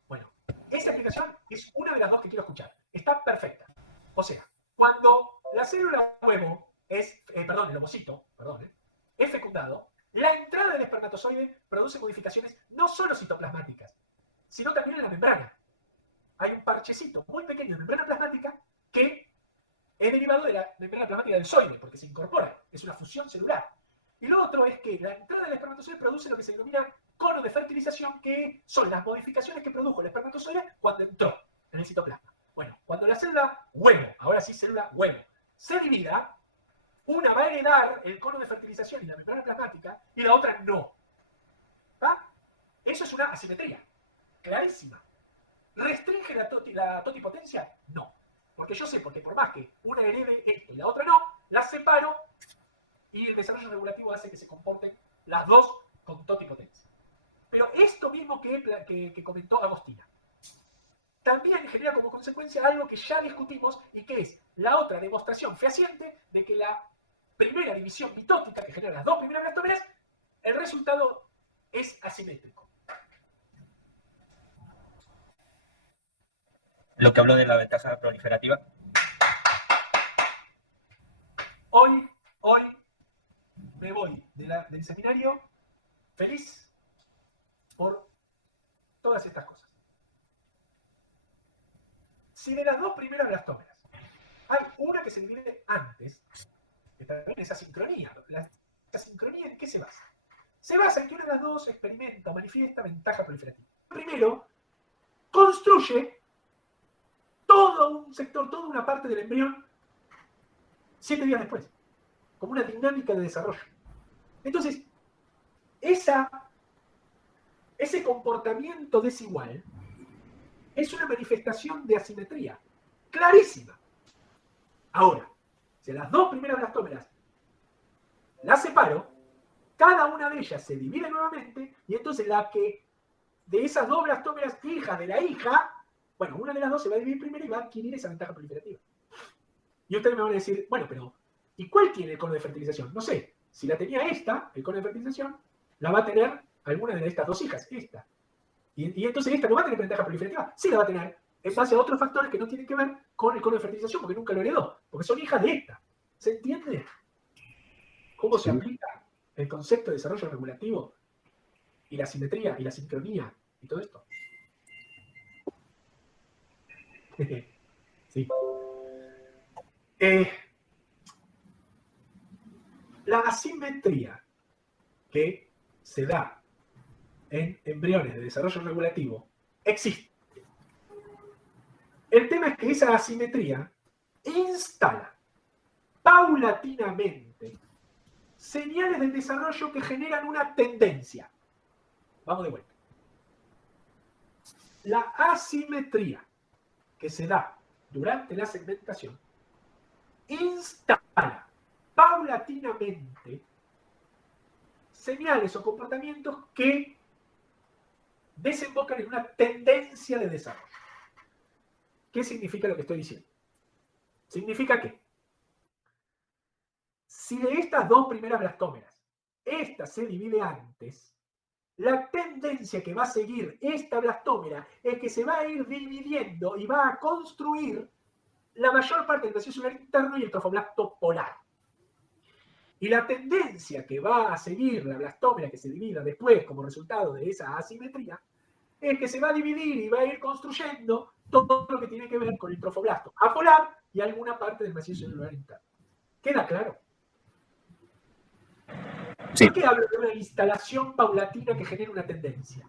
Bueno, esa explicación es una de las dos que quiero escuchar. Está perfecta. O sea, cuando la célula huevo es, el ovocito, es fecundado, la entrada del espermatozoide produce modificaciones no solo citoplasmáticas, sino también en la membrana. Hay un parchecito muy pequeño de membrana plasmática que es derivado de la membrana plasmática del zoide, porque se incorpora, es una fusión celular. Y lo otro es que la entrada del espermatozoide produce lo que se denomina cono de fertilización, que son las modificaciones que produjo el espermatozoide cuando entró en el citoplasma. Bueno, cuando la célula huevo, ahora sí célula huevo, se divida, una va a heredar el cono de fertilización y la membrana plasmática y la otra no. ¿Va? Eso es una asimetría clarísima. ¿Restringe la totipotencia? No. Porque yo sé, porque por más que una herede esto y la otra no, las separo y el desarrollo regulativo hace que se comporten las dos con totipotencia. Pero esto mismo que comentó Agostina también genera como consecuencia algo que ya discutimos y que es la otra demostración fehaciente de que la primera división mitótica que genera las dos primeras blastómeras, el resultado es asimétrico. Lo que habló de la ventaja proliferativa. Hoy me voy del seminario feliz por todas estas cosas. Si de las dos primeras blastómeras hay una que se divide antes, que también es asincronía. ¿La asincronía en qué se basa? Se basa en que una de las dos experimenta o manifiesta ventaja proliferativa. Primero, construye todo un sector, toda una parte del embrión 7 días después, como una dinámica de desarrollo. Entonces, ese comportamiento desigual es una manifestación de asimetría clarísima. Ahora, si las dos primeras blastómeras las separo, cada una de ellas se divide nuevamente y entonces la que de esas dos blastómeras hijas de la hija, bueno, una de las dos se va a dividir primero y va a adquirir esa ventaja proliferativa. Y ustedes me van a decir, bueno, pero ¿y cuál tiene el cono de fertilización? No sé, si la tenía esta, el cono de fertilización, la va a tener alguna de estas dos hijas, esta. Y entonces esta no va a tener ventaja proliferativa, sí la va a tener en base a otros factores que no tienen que ver con el cono de fertilización, porque nunca lo heredó, porque son hijas de esta. ¿Se entiende cómo se aplica el concepto de desarrollo regulativo y la simetría y la sincronía y todo esto? Sí. La asimetría que se da en embriones de desarrollo regulativo existe. El tema es que esa asimetría instala paulatinamente señales del desarrollo que generan una tendencia. Vamos de vuelta. La asimetría que se da durante la segmentación instala paulatinamente señales o comportamientos que desembocan en una tendencia de desarrollo. ¿Qué significa lo que estoy diciendo? Significa que si de estas dos primeras blastómeras, esta se divide antes, la tendencia que va a seguir esta blastómera es que se va a ir dividiendo y va a construir la mayor parte del tejido celular interno y el trofoblasto polar. Y la tendencia que va a seguir la blastómera que se divida después como resultado de esa asimetría es que se va a dividir y va a ir construyendo todo lo que tiene que ver con el trofoblasto apolar y alguna parte del macizo celular interno. ¿Queda claro? Sí. ¿Por qué hablo de una instalación paulatina que genera una tendencia?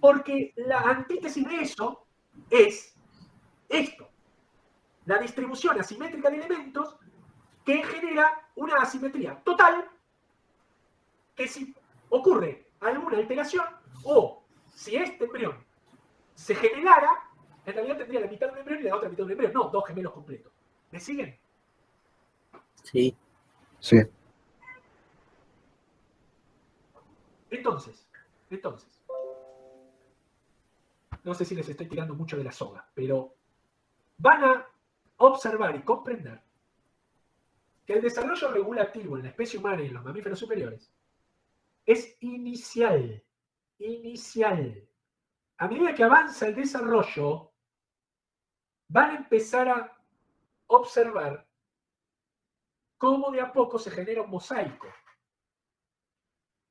Porque la antítesis de eso es esto. La distribución asimétrica de elementos que genera una asimetría total que si ocurre alguna alteración o si este embrión se generara, en realidad tendría la mitad de un embrión y la otra mitad de un embrión. No, dos gemelos completos. ¿Me siguen? Sí. Sí. Entonces, no sé si les estoy tirando mucho de la soga, pero van a observar y comprender que el desarrollo regulativo en la especie humana y en los mamíferos superiores es inicial. A medida que avanza el desarrollo, van a empezar a observar cómo de a poco se genera un mosaico,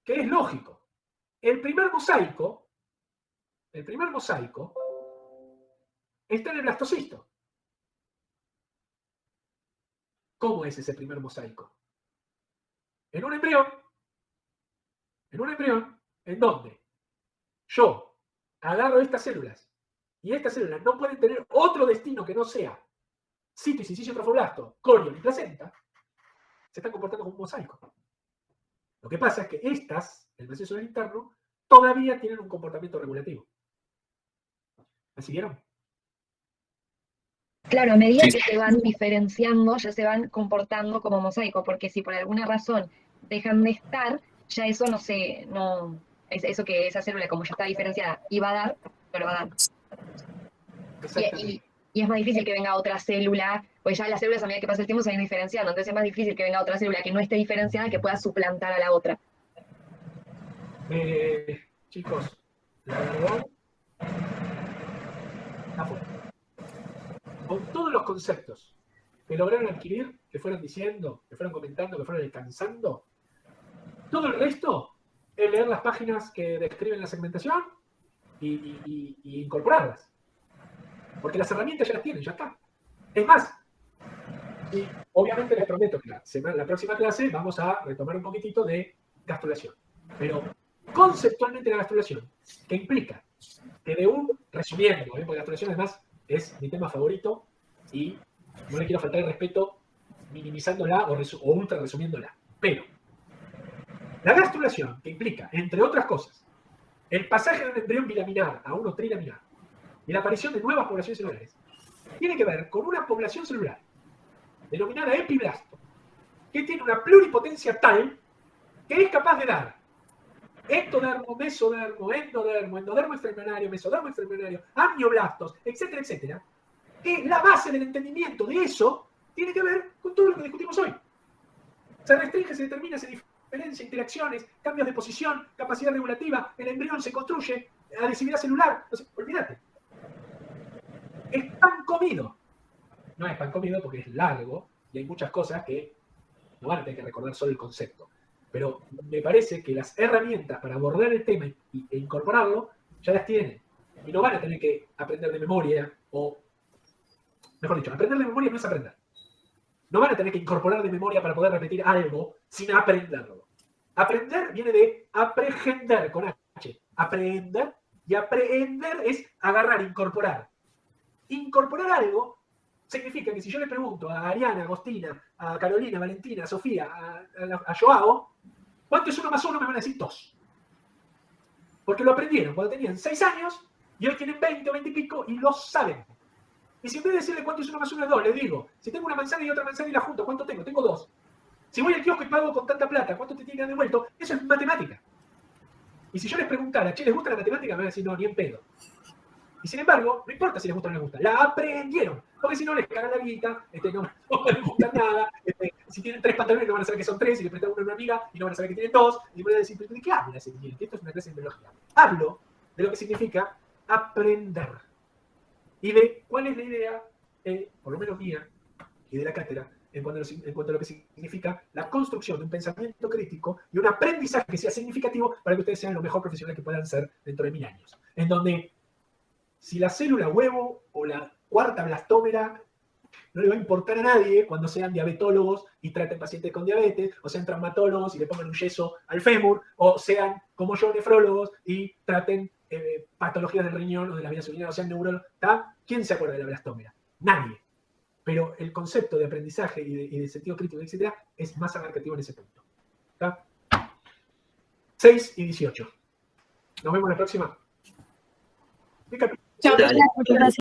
que es lógico. El primer mosaico está en el blastocisto. ¿Cómo es ese primer mosaico? En un embrión, ¿en dónde? Yo agarro estas células y estas células no pueden tener otro destino que no sea cito y silicio trofoblasto, corion y placenta, se están comportando como un mosaico. Lo que pasa es que estas, el macizo celular interno, todavía tienen un comportamiento regulativo. ¿Me siguieron? Claro, a medida Sí. que se van diferenciando, ya se van comportando como mosaico, porque si por alguna razón dejan de estar, ya eso no eso que esa célula, como ya está diferenciada, iba a dar, no lo va a dar. Y es más difícil que venga otra célula, pues ya las células a medida que pasa el tiempo se van diferenciando, entonces es más difícil que venga otra célula que no esté diferenciada que pueda suplantar a la otra. Chicos, la verdad, con todos los conceptos que lograron adquirir, que fueron diciendo, que fueron comentando, que fueron alcanzando, todo el resto es leer las páginas que describen la segmentación y incorporarlas. Porque las herramientas ya las tienen, ya está. Es más, y obviamente les prometo que la próxima clase vamos a retomar un poquitito de gastrulación. Pero conceptualmente la gastrulación, que implica que resumiendo, porque gastrulación además es mi tema favorito y no le quiero faltar el respeto minimizándola o ultra resumiéndola. Pero la gastrulación, que implica, entre otras cosas, el pasaje de un embrión bilaminar a uno trilaminar y la aparición de nuevas poblaciones celulares, tiene que ver con una población celular denominada epiblasto, que tiene una pluripotencia tal que es capaz de dar ectodermo, mesodermo, endodermo, endodermo extraembrionario, mesodermo extraembrionario, amnioblastos, etcétera, etcétera, que la base del entendimiento de eso tiene que ver con todo lo que discutimos hoy. Se restringe, se determina, se diferencia, interacciones, cambios de posición, capacidad regulativa, el embrión se construye, adhesividad celular, entonces, olvídate. Es pan comido. No es pan comido porque es largo y hay muchas cosas que no van a tener que recordar solo el concepto. Pero me parece que las herramientas para abordar el tema e incorporarlo ya las tienen. Y no van a tener que aprender de memoria o, mejor dicho, aprender de memoria no es aprender. No van a tener que incorporar de memoria para poder repetir algo sin aprenderlo. Aprender viene de aprehender con H. Aprender y aprehender es agarrar, incorporar. Incorporar algo significa que si yo le pregunto a Ariana, a Agostina, a Carolina, a Valentina, a Sofía, a Joao, ¿cuánto es 1 más 1? Me van a decir 2. Porque lo aprendieron cuando tenían 6 años y hoy tienen 20 o 20 y pico y lo saben. Y si en vez de decirle cuánto es 1 más 1 es 2, les digo, si tengo una manzana y otra manzana y la junto, ¿cuánto tengo? Tengo 2. Si voy al kiosco y pago con tanta plata, ¿cuánto te tiene que dar devuelto? Eso es matemática. Y si yo les preguntara, che, ¿les gusta la matemática? Me van a decir, no, ni en pedo. Y sin embargo, no importa si les gusta o no les gusta, la aprendieron. Porque si no les cagan la guita, no les gusta nada. Si tienen 3 pantalones no van a saber que son 3, y le prestan uno a una amiga y no van a saber que tienen 2. Y van a decir, ¿de qué hablas? Esto es una clase de biología. Hablo de lo que significa aprender. Y de cuál es la idea, por lo menos mía, y de la cátedra, en cuanto a lo que significa la construcción de un pensamiento crítico y un aprendizaje que sea significativo para que ustedes sean los mejores profesionales que puedan ser dentro de 1000 años. En donde si la célula huevo o la cuarta blastómera no le va a importar a nadie cuando sean diabetólogos y traten pacientes con diabetes, o sean traumatólogos y le pongan un yeso al fémur, o sean, como yo, nefrólogos y traten patologías del riñón o de las vías urinarias, o sean neurólogos. ¿Quién se acuerda de la blastómera? Nadie. Pero el concepto de aprendizaje y de sentido crítico, etc., es más abarcativo en ese punto. ¿Está? 6 y 18. Nos vemos la próxima. Chao, muchas gracias.